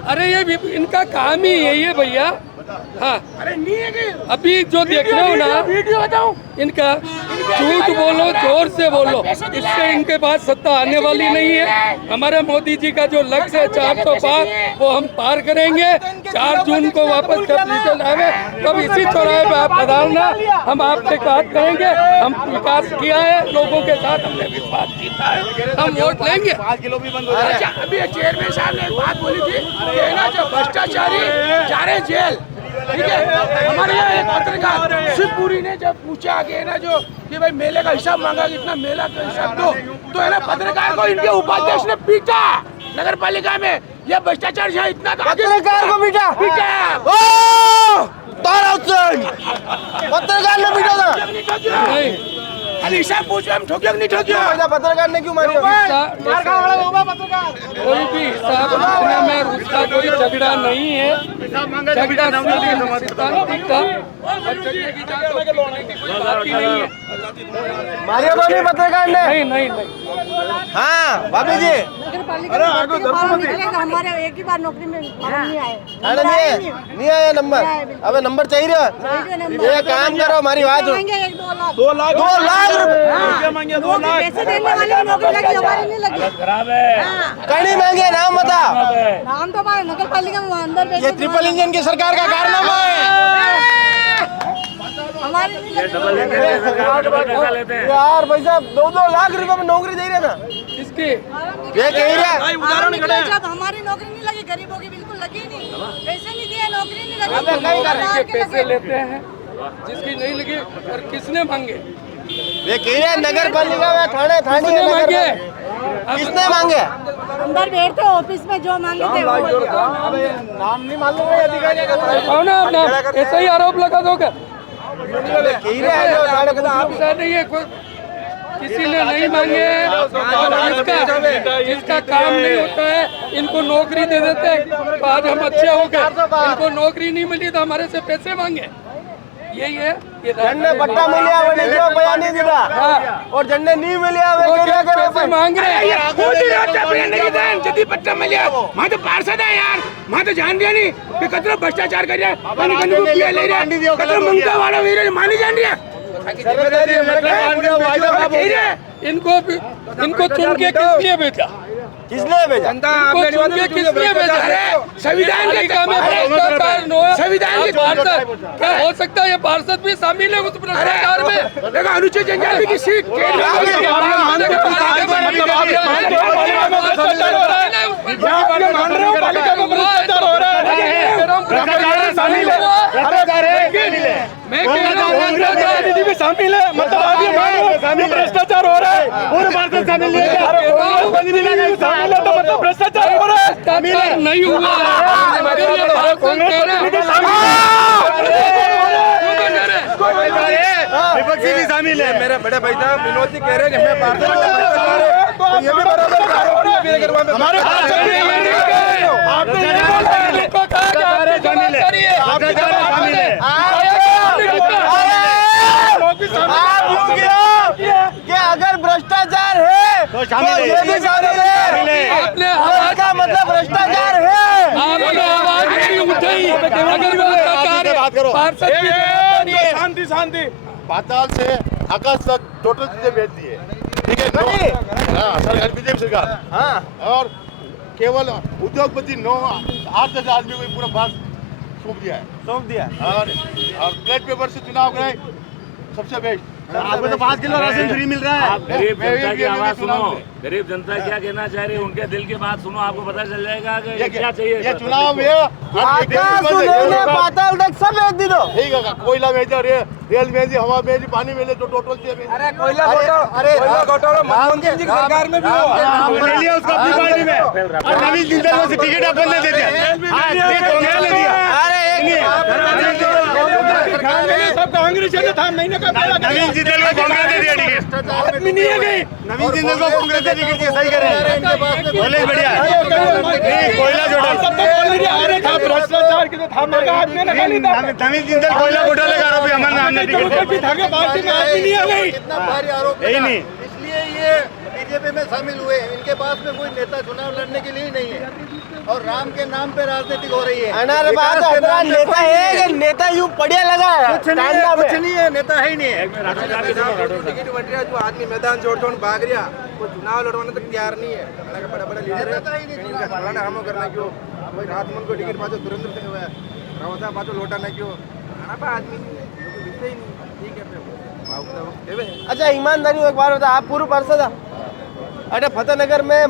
अरे ये इनका काम ही यही है भैया हाँ अरे नहीं है अभी जो देख रहे हो ना वीडियो बताओ इनका झूठ बोलो जोर से बोलो इससे इनके पास सत्ता आने वाली नहीं है हमारे मोदी जी का जो लक्ष्य है 400 पार वो हम पार करेंगे 4 जून को वापस जब रिजल्ट आए तब इसी चौराहे पे आप पधारना हम आपसे बात करेंगे हम विकास किया है लोगों के साथ हमने विश्वास जीता है हम वोट लेंगे 5 किलो भी बंद हो जाए अभी चेयरमैन साहब ने एक बात बोली थी कि ना जो भ्रष्टाचारी जा रहे जेल ठीक है हमारे यहाँ एक पत्रकार शिवपुरी ने जब पूछा कि ना जो कि भाई मेले का हिसाब मांगा कितना मेला का हिसाब दो तो है ना पत्रकार को इनके उपाध्यक्ष ने पीटा नगर पालिका में यह भ्रष्टाचार यहाँ इतना पत्रकार को पीटा पत्रकार ने पीटा था खाली हिसाब पूछो हम ठोकियो नहीं ठोकियो पत्रकार ने क्यों मारी कोई भी हिसाब मांगने में उसका कोई झगड़ा नहीं है झगड़ा मारियो नहीं पत्रकार ने नहीं हाँ भाभी जी हमारे एक ही बार नौकरी में नहीं आए नहीं आया नंबर अब नंबर चाहिए ये काम करो हमारी बात 2 लाख पैसे देने वाले की नौकरी लगी हमारी नहीं लगी खराब है कहीं महंगे नाम बता नाम तो हमारे नगर पालिका में अंदर ये ट्रिपल इंजन की सरकार का कारनामा है हमारी नहीं लगी। डबल लेते हैं, सरकार में डबल पैसा लेते हैं। यार भाई साहब 2-2 लाख रुपए में नौकरी दे रहे ना, किसकी? ये कह रहे हैं। उदाहरण जब हमारी नौकरी नहीं लगी, गरीबों की बिल्कुल लगी नहीं, पैसे नहीं दिए, नौकरी नहीं लगी, नौकरी के पैसे लेते हैं, जिसकी नहीं लगी और किसने मांगे? ये कह रहे हैं नगर पालिका में थाने किसने मांगे? किसने मांगे? अंदर बैठते ऑफिस में जो मांगे थे वो नाम नहीं मालूम है अधिकारी का। कौन है अपना? ऐसा ही आरोप लगा दोगे? आपसे नहीं है कोई, किसी ने नहीं मांगे और जिसका काम नहीं होता है इनको नौकरी दे देते हैं। तो आज हम अच्छे हो गए, इनको नौकरी नहीं मिली तो हमारे से पैसे मांगे, यही है ये जन्ने पट्टा मिलिया वने जो बयान नहीं दिला और जन्ने नहीं मिलिया वे वो क्या करे पैसे मांग रहे हैं। जदी पट्टा मिलिया वहाँ तो पार्षद है यार, वहाँ तो जान रहा नहीं कि कितना भ्रष्टाचार कर रहा है, ले रहा है, कितना मंगता वाला मानी जान रहा है। इनको चुन के किस लिए भेजा? किसने भेजा? इनको चुन के किस लिए भेजा? संविधान के काम में भ्रष्टाचार नो है। संविधान के पार्षद क्या हो सकता है? ये पार्षद भी शामिल है उस भ्रष्टाचार में। देखो अनुसूचित जनजाति की सीट मैं कह रहा हूँ में शामिल है, मतलब आप ये मान लो भ्रष्टाचार हो रहा है, पूरे भारत में शामिल नहीं है, शामिल है तो मतलब भ्रष्टाचार हो रहा है। भ्रष्टाचार नहीं हुआ है, मगर ये विपक्षी भी शामिल है। मेरे बड़े भाई साहब विनोद जी कह रहे हैं कि मैं पार्षद ये भी बराबर हमारे अगर भ्रष्टाचार है तो ये भी शामिल है। इसका मतलब भ्रष्टाचार है। आपने आवाज नहीं उठाई। अगर भ्रष्टाचार है, शांति शांति, पाताल से आकाश तक टोटल चीजें बेच दी है, ठीक है। हाँ सरकार, बीजेपी सरकार। हाँ, और केवल उद्योगपति 8-10 आदमी को पूरा बात सौंप दिया है। और ब्लैक पेपर से चुनाव कराए, सबसे बेस्ट। आपको तो 5 किलो राशन फ्री मिल रहा है। आप गरीब जनता की आवाज सुनो, गरीब जनता क्या कहना चाह रही है, उनके दिल की बात सुनो, आपको पता चल जाएगा कि क्या चाहिए। ये चुनाव पाताल तक सब बेच दी दो। ठीक है, कोयला बेचा, रेल बेची, हवा बेची, पानी बेचे, तो टोटल चीजें। अरे कोयला घोटाला मनमोहन सिंह जी की सरकार में भी हुआ। ले लिया उसको अपनी पार्टी में, और नवीन जिंदल को टिकट अपन ने दे दिया। कांग्रेस ने दिया। सब कांग्रेस था, महीने का नवीन जिंदल को कांग्रेस ने दिया टिकट। आदमी नहीं है गई। नवीन जिंदल को कांग्रेस ने टिकट दिया, सही कर रहे हैं। बोले बढ़िया है। कोयला घोटाला, भ्रष्टाचार की तो था, नवीन जिंदल कोयला घोटाले का आरोपी हमारे हमने टिकट दिया। पार्टी में आदमी नहीं है गई। कितना भारी आरोप, यही नहीं, इसलिए ये बीजेपी में शामिल हुए। इनके पास में कोई नेता चुनाव लड़ने के लिए नहीं है और राम के नाम पे राजनीति हो रही है। नेता है, नेता यूं पढ़िया लगा है, कुछ नहीं है, नेता है ही नहीं है। टिकट बट रहा, जो आदमी मैदान छोड़ भाग रहा, वो चुनाव लड़वाने तक तैयार नहीं है। बड़ा बड़ा लीडर है, हम करना क्यों भाई, राजमन को टिकट पाचो, सुरेंद्र सिंह हुआ रावता पाचो, लौटा ना क्यों आदमी नहीं। ठीक है, अच्छा ईमानदारी एक बार बता, आप पूर्व पार्षद अरे फतेहनगर में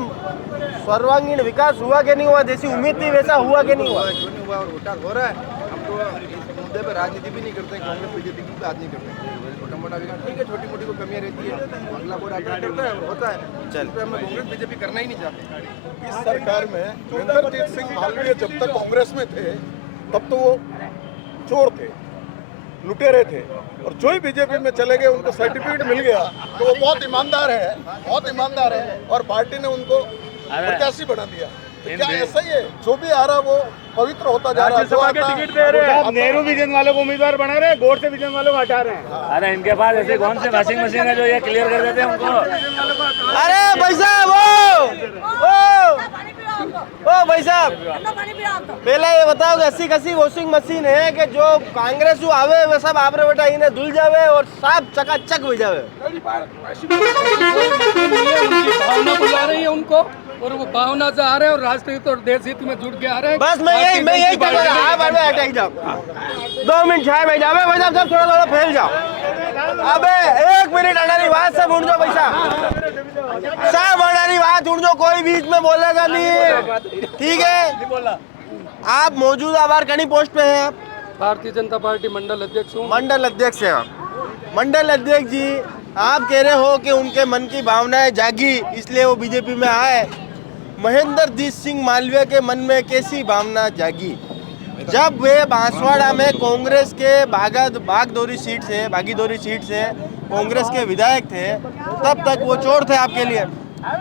सर्वांगीण विकास हुआ कि नहीं हुआ? जैसी उम्मीद थी वैसा हुआ कि नहीं हुआ? क्यों नहीं हुआ और विकास हो रहा है। हम तो इस मुद्दे पर राजनीति भी नहीं करते, कांग्रेस बीजेपी की बात नहीं करते। छोटा मोटा विकास ठीक है, छोटी मोटी को कमियां रहती है, अगला बोर्ड आगे करता है और होता है। चल पे हमें कांग्रेस बीजेपी करना ही नहीं चाहते। इस सरकार में जोगिंदरजीत सिंह मालवीय जब तक कांग्रेस में थे तब तो वो चोर थे, लुटेरे थे, और जो ही बीजेपी में चले गए उनको सर्टिफिकेट मिल गया तो वो बहुत ईमानदार है और पार्टी ने उनको प्रत्याशी बना दिया। तो क्या ऐसा ही है, जो भी आ रहा वो पवित्र होता जा रहा है। नेहरू विजन वालों को उम्मीदवार बना रहे हैं, गोड से विजन वालों को हटा रहे हैं। अरे इनके पास ऐसे कौन से वॉशिंग मशीन है जो ये क्लियर कर देते हैं उनको? अरे भाई साहब, ओ भाई साहब, पहले ये बताओ कि ऐसी कसी वॉशिंग मशीन है कि जो कांग्रेस आवे वे सब आपरे बेटा इन्हें धुल जावे और साफ चकाचक हो जावे। भावना बुला रही है उनको, और वो भावना से आ रहे हैं और राष्ट्रहित और देश हित में जुड़ के आ रहे हैं। बस मैं यही कर रहा हूं। आप अटैक जाओ 2 मिनट छाए में जावे भाई साहब, सब थोड़ा थोड़ा फैल जाओ। अबे 1 मिनट अडारी बात सब उड़ जाओ पैसा, सब अडारी बात उड़ जाओ, कोई बीच में बोलेगा नहीं, ठीक है। आप मौजूदा बार कहीं पोस्ट पे हैं? आप भारतीय जनता पार्टी मंडल अध्यक्ष हूँ। मंडल अध्यक्ष हैं आप। मंडल अध्यक्ष जी, आप कह रहे हो कि उनके मन की भावनाएं जागी इसलिए वो बीजेपी में आए। महेंद्रजीत सिंह मालवीय के मन में कैसी भावना जागी जब वे बांसवाड़ा में कांग्रेस के भागीदौरी सीट से कांग्रेस के विधायक थे, तब तक वो चोर थे आपके लिए।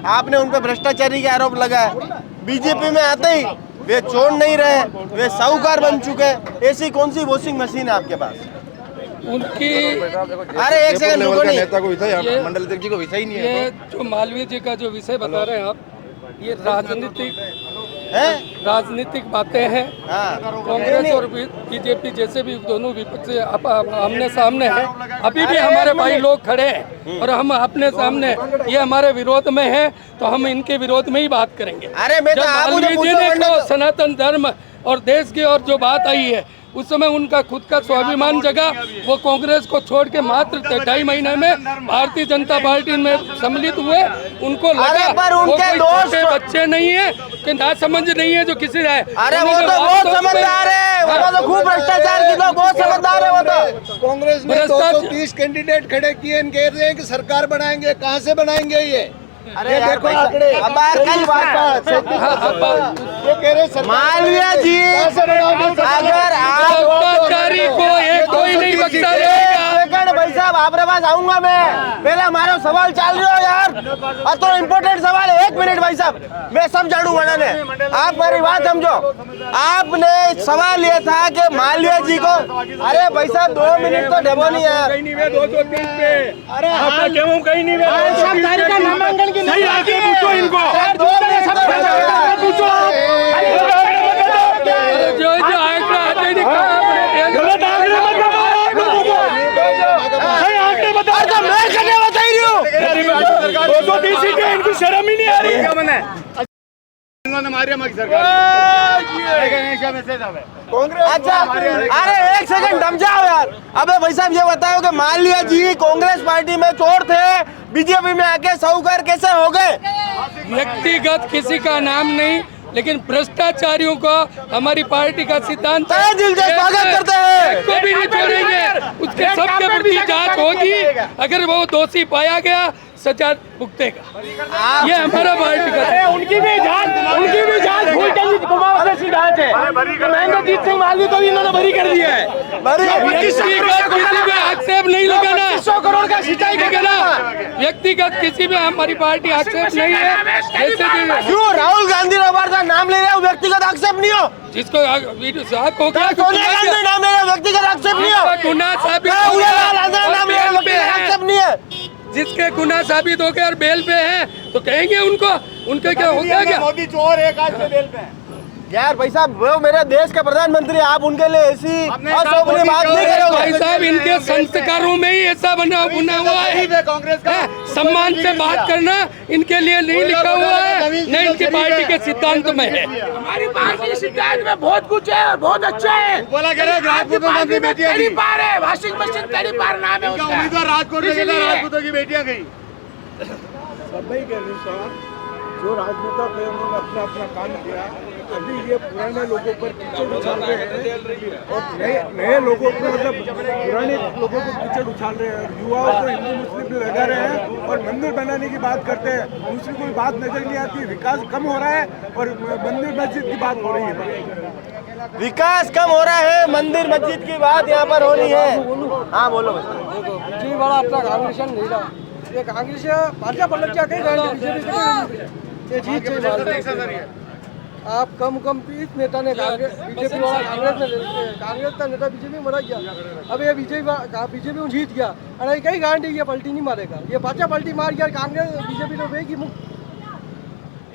आपने उन पर भ्रष्टाचारी के आरोप लगाए। बीजेपी में आते ही वे चोर नहीं रहे, वे साहूकार बन चुके। ऐसी कौन सी वॉशिंग मशीन है आपके पास? उनकी अरे एक सेकंड रुको, नहीं नेता को विषय मंडल अध्यक्ष जी को विषय ही नहीं है। ये जो मालवीय जी का जो विषय बता रहे हैं आप, ये राजनीतिक बातें हैं। कांग्रेस और बीजेपी जैसे भी दोनों विपक्ष आमने सामने हैं। अभी भी हमारे भाई लोग खड़े हैं और हम अपने सामने, ये हमारे विरोध में है तो हम इनके विरोध में ही बात करेंगे। अरे मैं तो मालवीय जी ने तो सनातन धर्म और देश की और जो बात आई है उस समय उनका खुद का स्वाभिमान जगा। वो कांग्रेस को छोड़ के मात्र 2.5 महीने में भारतीय जनता पार्टी में सम्मिलित हुए। उनको लगा वो कोई छोटे बच्चे नहीं है कि ना समझ नहीं है जो किसी है। अरे वो तो बहुत समझदार है, वो तो खूब भ्रष्टाचार की तो बहुत समझदार है। वो तो कांग्रेस ने 230 कैंडिडेट खड़े किए, कह रहे हैं कि सरकार बनाएंगे। कहाँ से बनाएंगे ये? अरे देखो आंकड़े, अब कई बात ये कह रहे मालवीय जी, अगर भ्रष्टाचारी को एक कोई नहीं बख्शा रहेगा। सेकंड भाई साहब आपके पास आऊंगा मैं, पहले हमारा सवाल चाल रहे हो यार, और तो इम्पोर्टेंट सवाल है। 1 मिनट भाई साहब, मैं सब जानूंगा ना, आप मेरी बात समझो। आपने सवाल ये था कि मालवीय जी को, अरे भाई साहब 2 मिनट तो डेबो नहीं है। अरे कहीं नहीं नामांकन की नहीं आगे पूछो इनको, पूछो जो आंकड़ा आते नहीं गलत आंकड़े मत बताओ, मैं कहने बता रही हूँ 230 सीटें, इनको शर्म ही नहीं आ रही। इन्होंने मारी हमारी सरकार। अच्छा, अरे 1 सेकंड दम जाओ यार। अबे भाई साहब ये बताओ कि मालवीय जी कांग्रेस पार्टी में चोर थे, बीजेपी में आके साहूकार कैसे हो गए? व्यक्तिगत किसी का नाम नहीं, लेकिन भ्रष्टाचारियों को हमारी पार्टी का सिद्धांत तहे दिल से स्वागत करते हैं। को भी नहीं छोड़ेंगे, उसके सबके प्रति जांच होगी। अगर वो दोषी पाया गया सजा भुगतेगा। ये हमारा पार्टी का उनकी भी जान भूल के जांच है। महेंद्रजीत सिंह मालवीय को भी इन्होंने बरी कर दिया है। व्यक्तिगत किसी पे आक्षेप नहीं लगाना, 100 करोड़ का सिंचाई का ना व्यक्तिगत किसी में हमारी पार्टी आक्षेप नहीं है। जैसे क्यों राहुल गांधी का नाम ले रहे हो, व्यक्तिगत आक्षेप नहीं हो? जिसको साहब को क्या सोनिया गांधी नाम ले रहे हो, व्यक्तिगत आक्षेप नहीं हो? गुनाह साबित नाम ले रहे हो, व्यक्तिगत आक्षेप नहीं है। जिसके गुनाह साबित हो गए और बेल पे हैं तो कहेंगे उनको, उनके क्या हो गया? क्या मोदी चोर है, आज से बेल पे यार भाई साहब, वो मेरे देश के प्रधानमंत्री, आप उनके लिए ऐसी अशोभनीय बात नहीं करोगे। भाई साहब इनके संस्कारों में ही ऐसा बना हुआ है। कांग्रेस का सम्मान से बात करना इनके लिए नहीं लिखा हुआ है, न इनकी पार्टी के सिद्धांत में है। हमारी पार्टी के सिद्धांत में बहुत कुछ है और बहुत अच्छा है। बोला राजपूतों की बेटियां गई, वाशिंग मशीन तेरी पार नाम है उसका। उम्मीदवार राजकोट में राजपूतों की बेटियां गई। सभी के अनुसार जो राजनेता थे उन्होंने अपना अपना काम किया। अभी ये पुराने लोगों पर कीचड़ उछाल रहे हैं और नए लोगों को, मतलब पुराने लोगों को कीचड़ उछाल रहे हैं। युवाओं को हिंदू मुस्लिम भी लगा रहे हैं और मंदिर बनाने की बात करते हैं। दूसरी कोई बात नजर नहीं आती। विकास कम हो रहा है और मंदिर मस्जिद की बात हो रही है। विकास कम हो रहा है, मंदिर मस्जिद की बात यहाँ पर हो रही है। हाँ बोलो। जी बड़ा अपना कांग्रेस नहीं रहा, ये कांग्रेस भाजपा पलट जाके आप कम इस नेता ने बीजेपी वाला कांग्रेस का नेता बीजेपी में मरा गया। अब ये बीजेपी में जीत गया, अरे कई गारंटी ये पलटी नहीं मारेगा। ये भाजपा पलटी मार गया, कांग्रेस बीजेपी तो रहेगी मुक्त।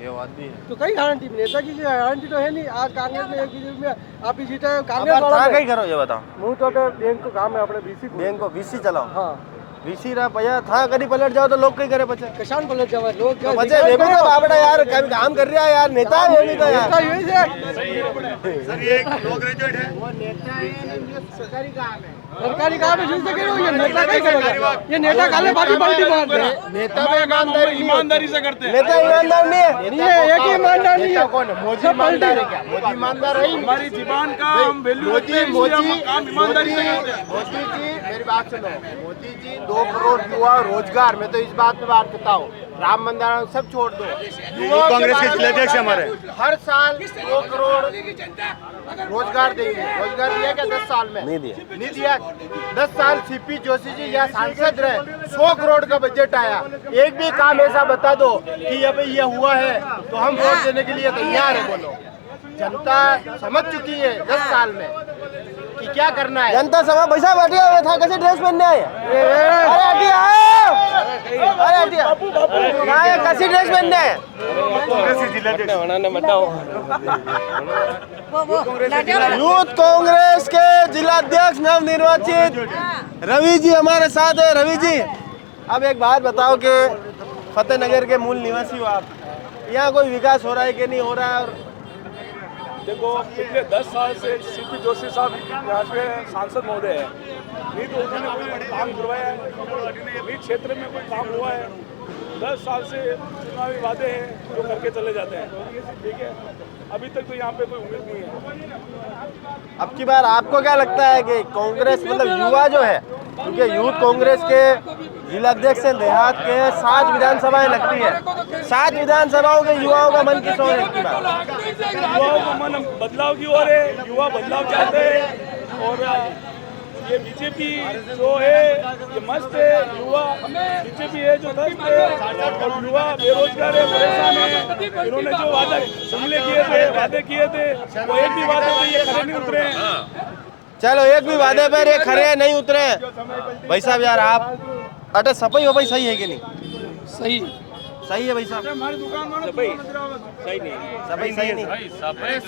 ये बात भी है। तो कई गारंटी नेता की गारंटी तो है नहीं। आज कांग्रेस में एक बीजेपी में आप ही जीते कांग्रेस वाला कहीं करो ये बताओ। मुँह तो बैंक को काम है अपने बीसी बैंक को बीसी चलाओ। हाँ ऋषि रा पया था कभी पलट जाओ तो लोग कहीं करे बचे किसान पलट जावा लोग तो बचे वे भी तो बाबड़ा यार कभी काम कर रहा है यार नेता है वो भी तो यार सर ये लोग ग्रेजुएट है सरकारी काम है जिनसे करो ये नेता नहीं करेगा ये नेता काले बाटी बाल्टी मार दे नेता ईमानदारी से करते हैं नेता ईमानदार नहीं है नहीं है एक ही ईमानदार नहीं है कौन है मोदी ईमानदार है क्या मोदी ईमानदार है हमारी जीवन का हम वैल्यू रखते हैं हम काम ईमानदारी से करते हैं मोदी जी मेरी बात सुनो मोदी जी 2 करोड़ युवा रोजगार मैं तो इस बात पे बात करता हूँ राम मंदिर सब छोड़ दो कांग्रेस के जिलाध्यक्ष हमारे हर साल 2 करोड़ रोजगार देंगे रोजगार दिया क्या 10 साल में नहीं दिया 10 साल सीपी जोशी जी यहाँ सांसद रहे 100 करोड़ का बजट आया एक भी काम ऐसा बता दो कि अब ये हुआ है तो हम वोट देने के लिए तैयार है बोलो जनता समझ चुकी है 10 साल में कि क्या करना है जनता सभा पैसा बैठे हुए था कैसे ड्रेस पहनने आए अरे हटिया अरे हटिया कैसी ड्रेस पहनने आए यूथ कांग्रेस के जिलाध्यक्ष नव निर्वाचित रवि जी हमारे साथ है रवि जी अब एक बात बताओ कि फतेहनगर के मूल निवासी हो आप यहाँ कोई विकास हो रहा है कि नहीं हो रहा है और देखो पिछले 10 साल से सीपी जोशी साहब यहाँ पे सांसद महोदय है नहीं तो उन्होंने कोई काम करवाया है नहीं क्षेत्र में कोई काम हुआ है 10 साल से चुनावी वादे हैं जो करके चले जाते हैं ठीक है अभी तक तो यहाँ पे कोई उम्मीद नहीं है अब की बार आपको क्या लगता है कि कांग्रेस मतलब युवा जो है क्योंकि यूथ कांग्रेस के जिलाध्यक्ष से देहात के 7 विधानसभाएं लगती है 7 विधानसभाओं के युवाओं का मन किस ओर है की बात युवाओं का मन बदलाव की ओर है युवा बदलाव चाहते हैं और ये बीजेपी जो है ये मस्त है युवा बीजेपी है जो मस्त है और युवा बेरोजगार है परेशान है इन्होंने जो वादे किए थे वो एक भी वादे पे ये खरे नहीं उतरे हैं चलो एक भी वादे पर ये खरे नहीं उतरे भाई साहब यार आप अटे सफाई हो भाई सही है कि नहीं सही सही है भाई साहब हमारी दुकान सही नहीं सफाई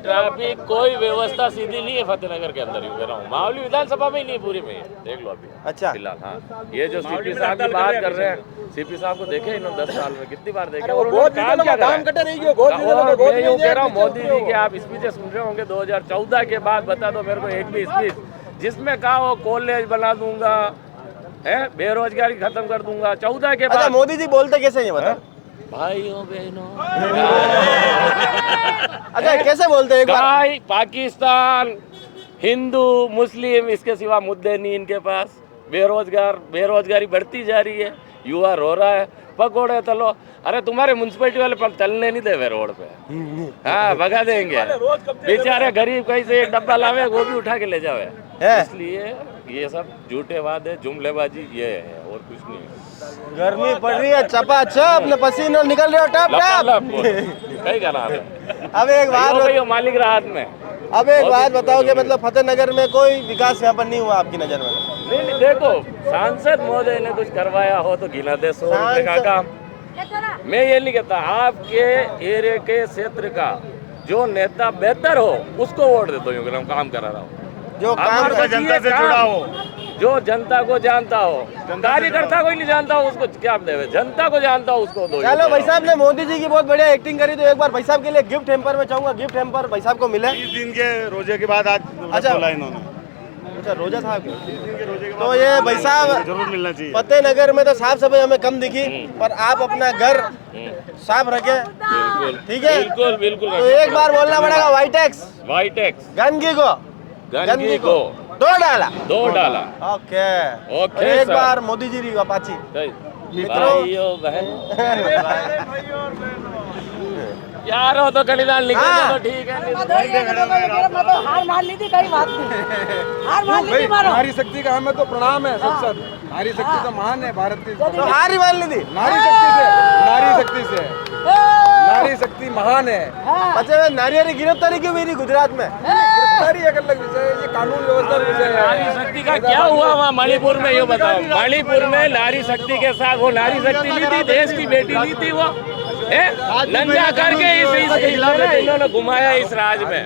ट्रैफिक कोई व्यवस्था सीधी नहीं है फतेहनगर के अंदर कह रहा हूँ मावली विधानसभा में ही नहीं पूरी में देख लो अभी अच्छा फिलहाल हाँ ये जो सीपी साहब की बात कर रहे हैं सीपी साहब को देखे इन्होंने 10 साल में कितनी बार देखे और उन्होंने काम क्या करा है मैं यूँ कह रहा हूँ मोदी जी के आप स्पीचेस सुन रहे होंगे 2014 के बाद बता दो मेरे को एक भी स्पीच जिसमें कहा वो कॉलेज बना दूंगा है बेरोजगारी खत्म कर दूंगा 14 के बाद मोदी जी बोलते कैसे हैं बता भाइयों बहनों अच्छा कैसे बोलते हैं एक बार भाई पाकिस्तान हिंदू मुस्लिम इसके सिवा मुद्दे नहीं इनके पास बेरोजगारी बढ़ती जा रही है युवा रो रहा है पकौड़े तलो अरे तुम्हारे म्यूनसिपैलिटी वाले तलने नहीं देवे रोड पे हाँ भगा देंगे बेचारे गरीब कहीं से एक डब्बा लावे वो भी उठा के ले जावे इसलिए ये सब झूठे वादे जुमलेबाजी ये है और कुछ नहीं है गर्मी पड़ रही है चपाचप न पसीना निकल रहे हो टप टप कहीं का नाम है अब एक बात मालिक राहत में अब एक बात बताओ कि मतलब फतेहनगर में कोई विकास यहाँ पर नहीं हुआ आपकी नजर में नहीं देखो सांसद महोदय ने कुछ करवाया हो तो गिना दे 100 रुपए का काम मैं ये नहीं कहता आपके एरिया के क्षेत्र का जो नेता बेहतर हो उसको वोट दे दो यूँ काम करा रहा हो जो काम जनता से जुड़ा हो जो जनता को जानता हो कार्यकर्ता को ही नहीं जानता हो उसको क्या देवे जनता को जानता हो उसको दो चलो भाई साहब ने मोदी जी की बहुत बढ़िया एक्टिंग करी तो एक बार भाई साहब के लिए गिफ्ट हैम्पर में चाहूंगा गिफ्ट हैम्पर भाई साहब को मिले 30 दिन के रोजे के बाद आज अच्छा बोला इन्होंने अच्छा रोजा था तो ये भाई साहब जरूर मिलना चाहिए फतेहनगर में तो साफ सफाई हमें कम दिखी पर आप अपना घर साफ रखे ठीक है बिल्कुल बिल्कुल तो एक बार बोलना पड़ेगा वाइट एक्स गंदगी को 2 डाला ओके एक बार मोदी जी की अपाची भाइयों बहन यार हो तो कलीदान लिखा तो ठीक है मैं तो हार मान ली थी कई बात नहीं हार मान ली थी मारो नारी शक्ति का हमें तो प्रणाम है संसद नारी शक्ति तो महान है भारत की तो हार ही मान ली थी नारी शक्ति से नारी शक्ति महान है अच्छा मैं नारियारी गिरफ्तारी क्यों मेरी गुजरात में गिरफ्तारी एक अलग विषय है ये कानून व्यवस्था विषय है नारी शक्ति का क्या हुआ वहाँ मणिपुर में ये बताओ मणिपुर में नारी शक्ति के साथ वो नारी शक्ति नहीं थी देश की बेटी नहीं थी वो नंगा करके इन्होंने घुमाया इस राज में।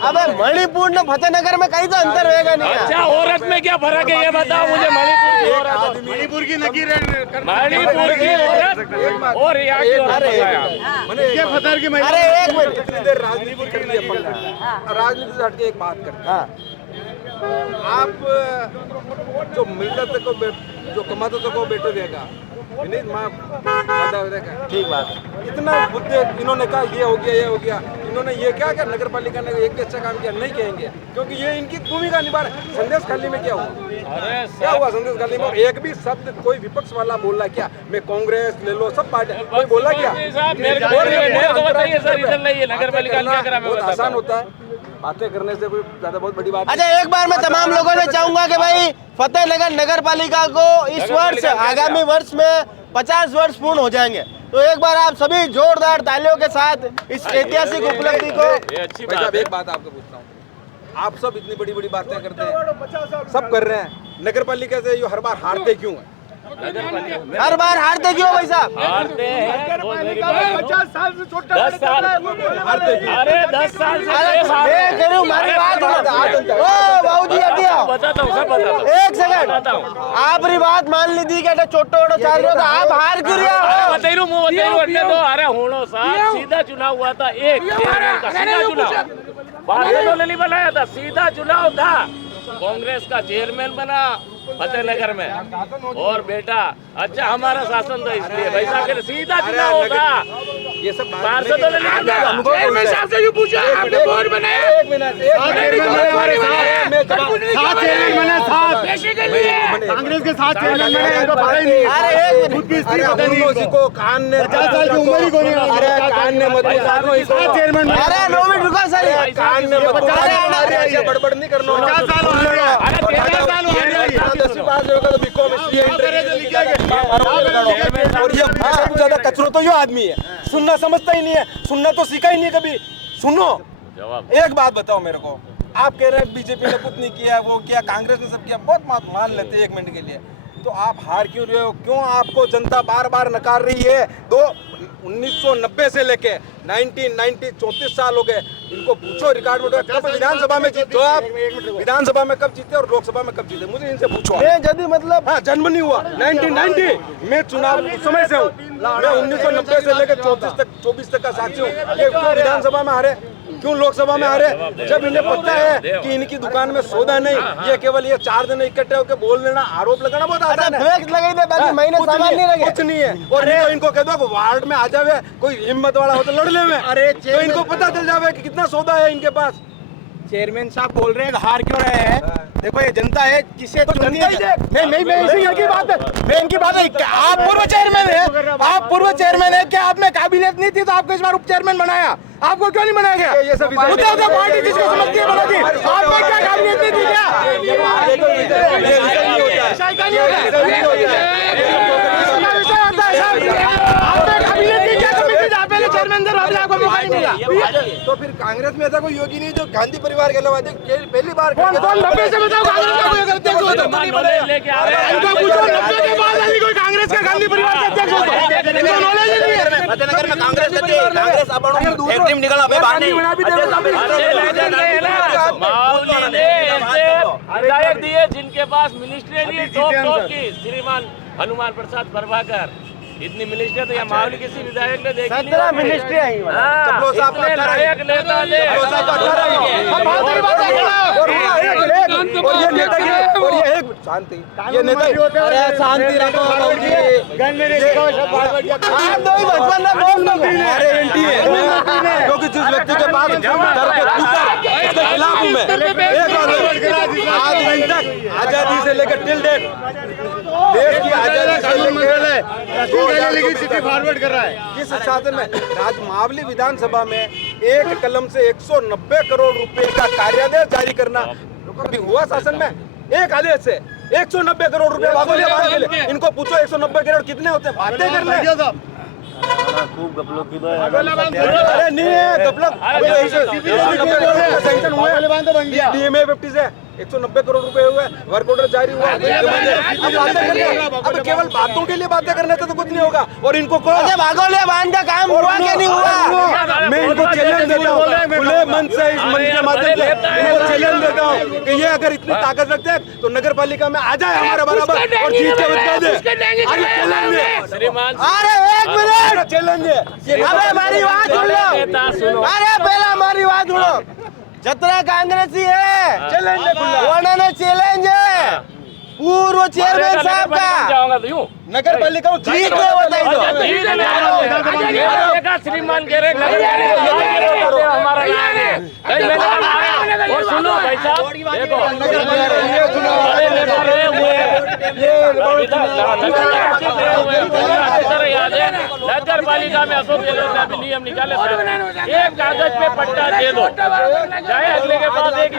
अबे मणिपुर ने फतेहनगर में कहीं तो अंतर रहेगा नहीं। अच्छा, औरत में क्या फर्क है ये बताओ मुझे। मणिपुर की नकीर मणिपुर की औरत और यहाँ की फतेहनगर की महिला। अरे एक मिनट, इतनी देर राजनीति कर ली अपन ने। राजनीति से हटके एक बात करते हैं। आप जो मिलत को जो कमाते तो को बेटे देगा, ठीक बात। इतना मुद्दे इन्होंने कहा ये हो गया, इन्होंने ये क्या नगर पालिका ने एक भी अच्छा काम किया नहीं कहेंगे, क्योंकि ये इनकी भूमिका निभा रहे। संदेश खाली में क्या हुआ? क्या हुआ संदेश खाली में? एक भी शब्द कोई विपक्ष वाला बोला क्या? मैं कांग्रेस ले लो, सब पार्टी कोई बोला क्या? नगर पालिका बहुत आसान होता है बातें करने से, कोई ज्यादा बहुत बड़ी बात। अच्छा, एक बार मैं तमाम लोगों से चाहूंगा कि भाई फतेहनगर नगर पालिका को इस वर्ष आगामी वर्ष में 50 वर्ष पूर्ण हो जाएंगे, तो एक बार आप सभी जोरदार तालियों के साथ इस ऐतिहासिक उपलब्धि को। भाई साहब एक बात आपको पूछता हूँ, आप सब इतनी बड़ी बड़ी बातें करते हैं, सब कर रहे हैं, नगर पालिका से ये हर बार हारते क्यों हैं? हर बार हारते क्यों भाई साहब? हारते हैं 50 साल से छोटा 10 साल हारते क्यों? अरे 10 साल से मैं कह रही हूँ, हमारी बात ओ बाबूजी बताता हूँ, सब बताता हूँ। एक सेकंड, आपरी बात मान ली थी कि छोटो वोटो चाल रहे हो, तो आप हार क्यों रहे हो? बताइरू तो अरे होनो साथ सीधा चुनाव हुआ था, एक चेयरमैन का सीधा चुनाव, पार्षदों ने नहीं बनाया था, सीधा चुनाव था। कांग्रेस का चेयरमैन बना फतेहनगर में, और बेटा अच्छा हमारा शासन था, इसलिए भाई साहब सीधा चुनाव होगा। ये सब पार्षदों ने नहीं बनाया। चेयरमैन साहब से भी पूछा, आपने बोर्ड बनाया? एक मिनट कांग्रेस के साथ चेयरमैन बने, इनको पता ही नहीं है। अरे एक खुद की स्त्री पता नहीं है। को कान ने 50 साल की उम्र ही कोई नहीं। अरे कान ने मत साथ चेयरमैन बने। अरे 2 मिनट रुको सर, कान ने मत ऐसे बड़बड़ नहीं करना। 50 साल हो रहे हैं। अरे 13 साल हुआ है। 10 पास होगा तो बीकॉम और ये सबसे ज्यादा कचरो तो ये आदमी है, सुनना समझता ही नहीं है, सुनना तो सीखा ही नहीं है कभी। सुनो, एक बात बताओ मेरे को, आप कह रहे हैं बीजेपी ने कुछ नहीं किया, वो किया, कांग्रेस ने सब किया, बहुत मान लेते हैं 1 मिनट के लिए, तो आप हार क्यों रहे हो? क्यों आपको जनता बार बार नकार रही है? 1990 से लेके 1990 34 साल हो गए, इनको पूछो रिकॉर्ड में कब विधानसभा में जीते हो आप? विधानसभा में कब जीते और लोकसभा में कब जीते? मुझे इनसे पूछो। मैं यदि मतलब हाँ, जन्म नहीं हुआ 1990, मैं चुनाव उस समय से हूँ, मैं 1990 से लेकर 24 तक का साक्षी हूँ। ये क्यों विधानसभा में हारे, क्यों लोकसभा में हारे? जब इन्हें पता है कि इनकी दुकान में सौदा नहीं, ये केवल ये 4 दिन इकट्ठे होकर बोल देना, आरोप लगाना बहुत आसान है। फ्लेक्स लगाई दे, बाकी महीने सामान नहीं लगे। कुछ नहीं है, और नहीं तो इनको कह दो वार्ड में आ जावे, कोई हिम्मत वाला हो तो लड़ ले में। अरे तो इनको पता चल जावे कि कितना सौदा है इनके पास। चेयरमैन साहब बोल रहे हैं हार क्यों रहे हैं? देखो ये जनता है, किसे चुननी है? मैं इसी की बात है, मैं इनकी बात है। आप पूर्व चेयरमैन है, आप पूर्व चेयरमैन है, क्या आप में काबिलियत नहीं थी तो आपको इस बार उप चेयरमैन बनाया? आपको क्यों नहीं बनाया गया? ये सब पार्टी जिसको समझती है बनाती, आपको क्या काबिलियत नहीं थी क्या? ऐसा क्या नहीं तो फिर कांग्रेस में ऐसा कोई योगी नहीं जो गांधी परिवार के अलावा पहली बार कौन 90 से बताओ कांग्रेस का कोई अध्यक्ष हो तो इनको पूछो 90 के बाद अभी कोई कांग्रेस का गांधी परिवार का अध्यक्ष हो तो इनको नॉलेज ही नहीं है। फतेहनगर में कांग्रेस कांग्रेस एक टीम निकला बे बाहर विधायक दिए जिनके पास मिनिस्ट्री नहीं, टॉप की श्रीमान हनुमान प्रसाद प्रभाकर, इतनी मिनिस्ट्री तो यहाँ माहौल किसी विधायक ने देखी नहीं। 17 मिनिस्ट्री आई। नायक नेता ने और ये एक शांति, ये नेता शांति रखो, आप दो ही बचपन में बोल दो। अरे एंटी है, क्योंकि जिस व्यक्ति के पास डर के पूछा उसके खिलाफ हूँ मैं। आज दिन तक आजादी से लेकर टिल डेट, देश की आजादी से लेकर फॉरवर्ड कर रहा है। किस शासन में? राजमावली विधानसभा में एक कलम से 190 करोड़ रुपए का कार्यादेश जारी करना कभी हुआ शासन में? एक आदेश से 190 करोड़ रुपए बागोलिया के लिए। इनको पूछो 190 करोड़ कितने होते हैं? बातें कर रहे हैं। खूब गपलों की अरे नहीं है गपलक, सैंक्शन हुए DMA 50 से 190 करोड़ रुपए हुए, वर्क ऑर्डर जारी हुआ। अब केवल बातों के लिए बातें करने से तो कुछ नहीं होगा। और इनको भागोलिया बांध का काम हुआ क्या नहीं हुआ? मैं इनको चैलेंज देता हूँ खुले मन से, इस मंच के माध्यम से इनको चैलेंज देता हूँ कि ये अगर इतनी ताकत रखते हैं तो नगर पालिका में आ जाए हमारे बराबर और जीत के बता दे। अरे एक मिनट चैलेंज है। अरे हमारी बात सुन लो, अरे पहले हमारी बात सुनो। जतरा कांग्रेसी है उन्होंने चैलेंज है पूर्व चेयरमैन साहब का नगर पालिका जीत के बताई दो। श्रीमान कह रहे हमारा और सुनो भाई साहब देखो नगर पालिका में अशोक गहलोत ने अभी नियम निकाले, एक कागज पे पट्टा दे दो, चाहे अगले के पास एक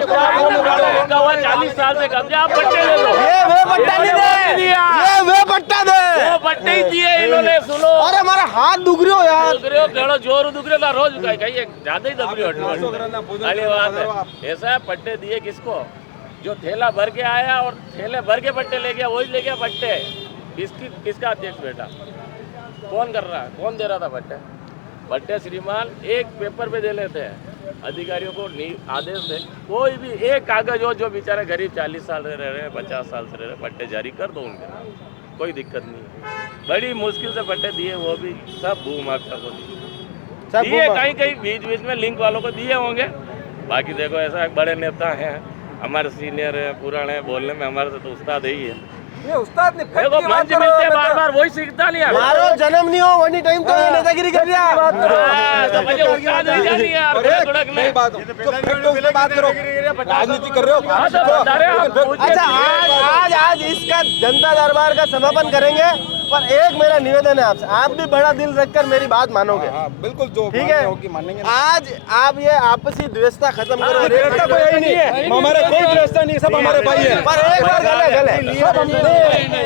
40 साल से कब्जा, आप पट्टे दे दो। ये वे पट्टा नहीं दे, ये वे पट्टा दे, वो पट्टे ही दिए इन्होंने। सुनो अरे हमारा हाथ दुख रहे हो यार, दुख रहे हो केड़ो जोर दुख रहे हो रोज कहीं ज्यादा ही दब रही हो। बात है ऐसा है, पट्टे दिए किसको? जो थैला भर के आया और थैले भर के पट्टे ले गया, वही ले गया पट्टे। किसका अध्यक्ष बेटा? कौन कर रहा है? कौन दे रहा था पट्टे? पट्टे श्रीमान एक पेपर पे दे लेते हैं, अधिकारियों को आदेश दे, कोई भी एक कागज हो जो बेचारे गरीब 40 साल से रह रहे हैं, 50 साल से रह रहे हैं, पट्टे जारी कर दो उनके, कोई दिक्कत नहीं है। बड़ी मुश्किल से पट्टे दिए, वो भी सब भूमाफिया को दिए, कहीं कहीं बीच बीच में लिंक वालों को दिए होंगे। बाकी देखो ऐसा बड़े नेता हैं, हमारे सीनियर है, पुराने हैं, बोलने में हमारे से तो उस्ताद ही है। ये उस्ताद ने देखो मंच मिलते बार बार वही सीखता नहीं है। मारो जन्म नहीं हो वही टाइम तो ये नेतागिरी कर लिया। राजनीति कर रहे हो। अच्छा आज इसका जनता दरबार का समापन करेंगे, पर एक मेरा निवेदन है आपसे, आप भी बड़ा दिल रखकर मेरी बात मानोगे। बिल्कुल, जो ठीक है, आज आप ये आपसी द्वेषता खत्म करो। द्वेषता कोई है नहीं है, हमारे कोई द्वेषता नहीं, सब हमारे भाई है। पर एक बार गले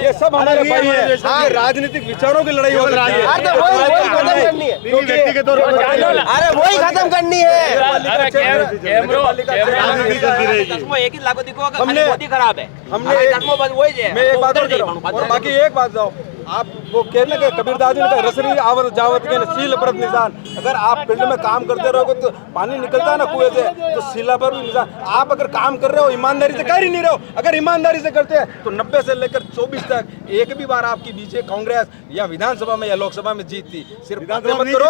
ये सब हमारे भाई है। राजनीतिक विचारों की लड़ाई हो रही है, अरे वही खत्म करनी है, व्यक्तिगत तौर पर अरे वही खत्म करनी है। एक ही लागू दिखो, हमने खराब है, हमने मैं एक बात और कह रहा हूँ, और बाकी एक बात जाओ, आप वो कहने के कबीरदास जी ने कहा रसरी आवत जावत के सील पर निशान। अगर आप फील्ड में काम करते रहोगे तो पानी निकलता है ना कुएं से, तो सीला पर भी निशान। आप अगर काम कर रहे हो ईमानदारी से, कर ही नहीं रहे हो, अगर ईमानदारी से करते हैं तो 90 से लेकर 24 तक एक भी बार आपकी बीजेपी कांग्रेस या विधानसभा में या लोकसभा में जीत थी। सिर्फ बातें मत करो,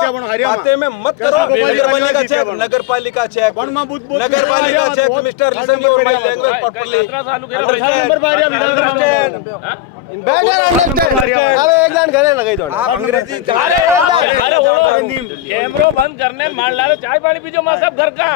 बातें में मत करो। नगर पालिका चेक, नगर पालिका चेक, नगर पालिका check, mister listen your my language properly. अब एक जन घरे लगाई दो, आप अंग्रेजी कैमरो बंद करने मार ला, चाय पानी पीजो मां सब घर का।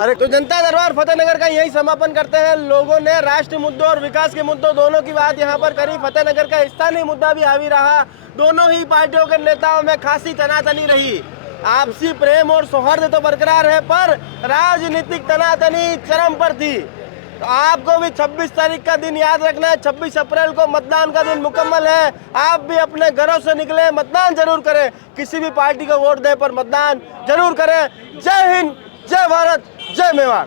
अरे तो जनता दरबार फतेहनगर का यही समापन करते हैं। लोगों ने राष्ट्रीय मुद्दों और विकास के मुद्दों दोनों की बात यहाँ पर करी। फतेहनगर का स्थानीय मुद्दा भी हावी रहा। दोनों ही पार्टियों के नेताओं में खासी तनातनी रही। आपसी प्रेम और सौहार्द तो बरकरार है, पर राजनीतिक तनातनी चरम पर थी। तो आपको भी 26 तारीख का दिन याद रखना है। 26 अप्रैल को मतदान का दिन मुकम्मल है। आप भी अपने घरों से निकले, मतदान जरूर करें, किसी भी पार्टी को वोट दें पर मतदान जरूर करें। जय हिंद, जय भारत, जय मेवाड़।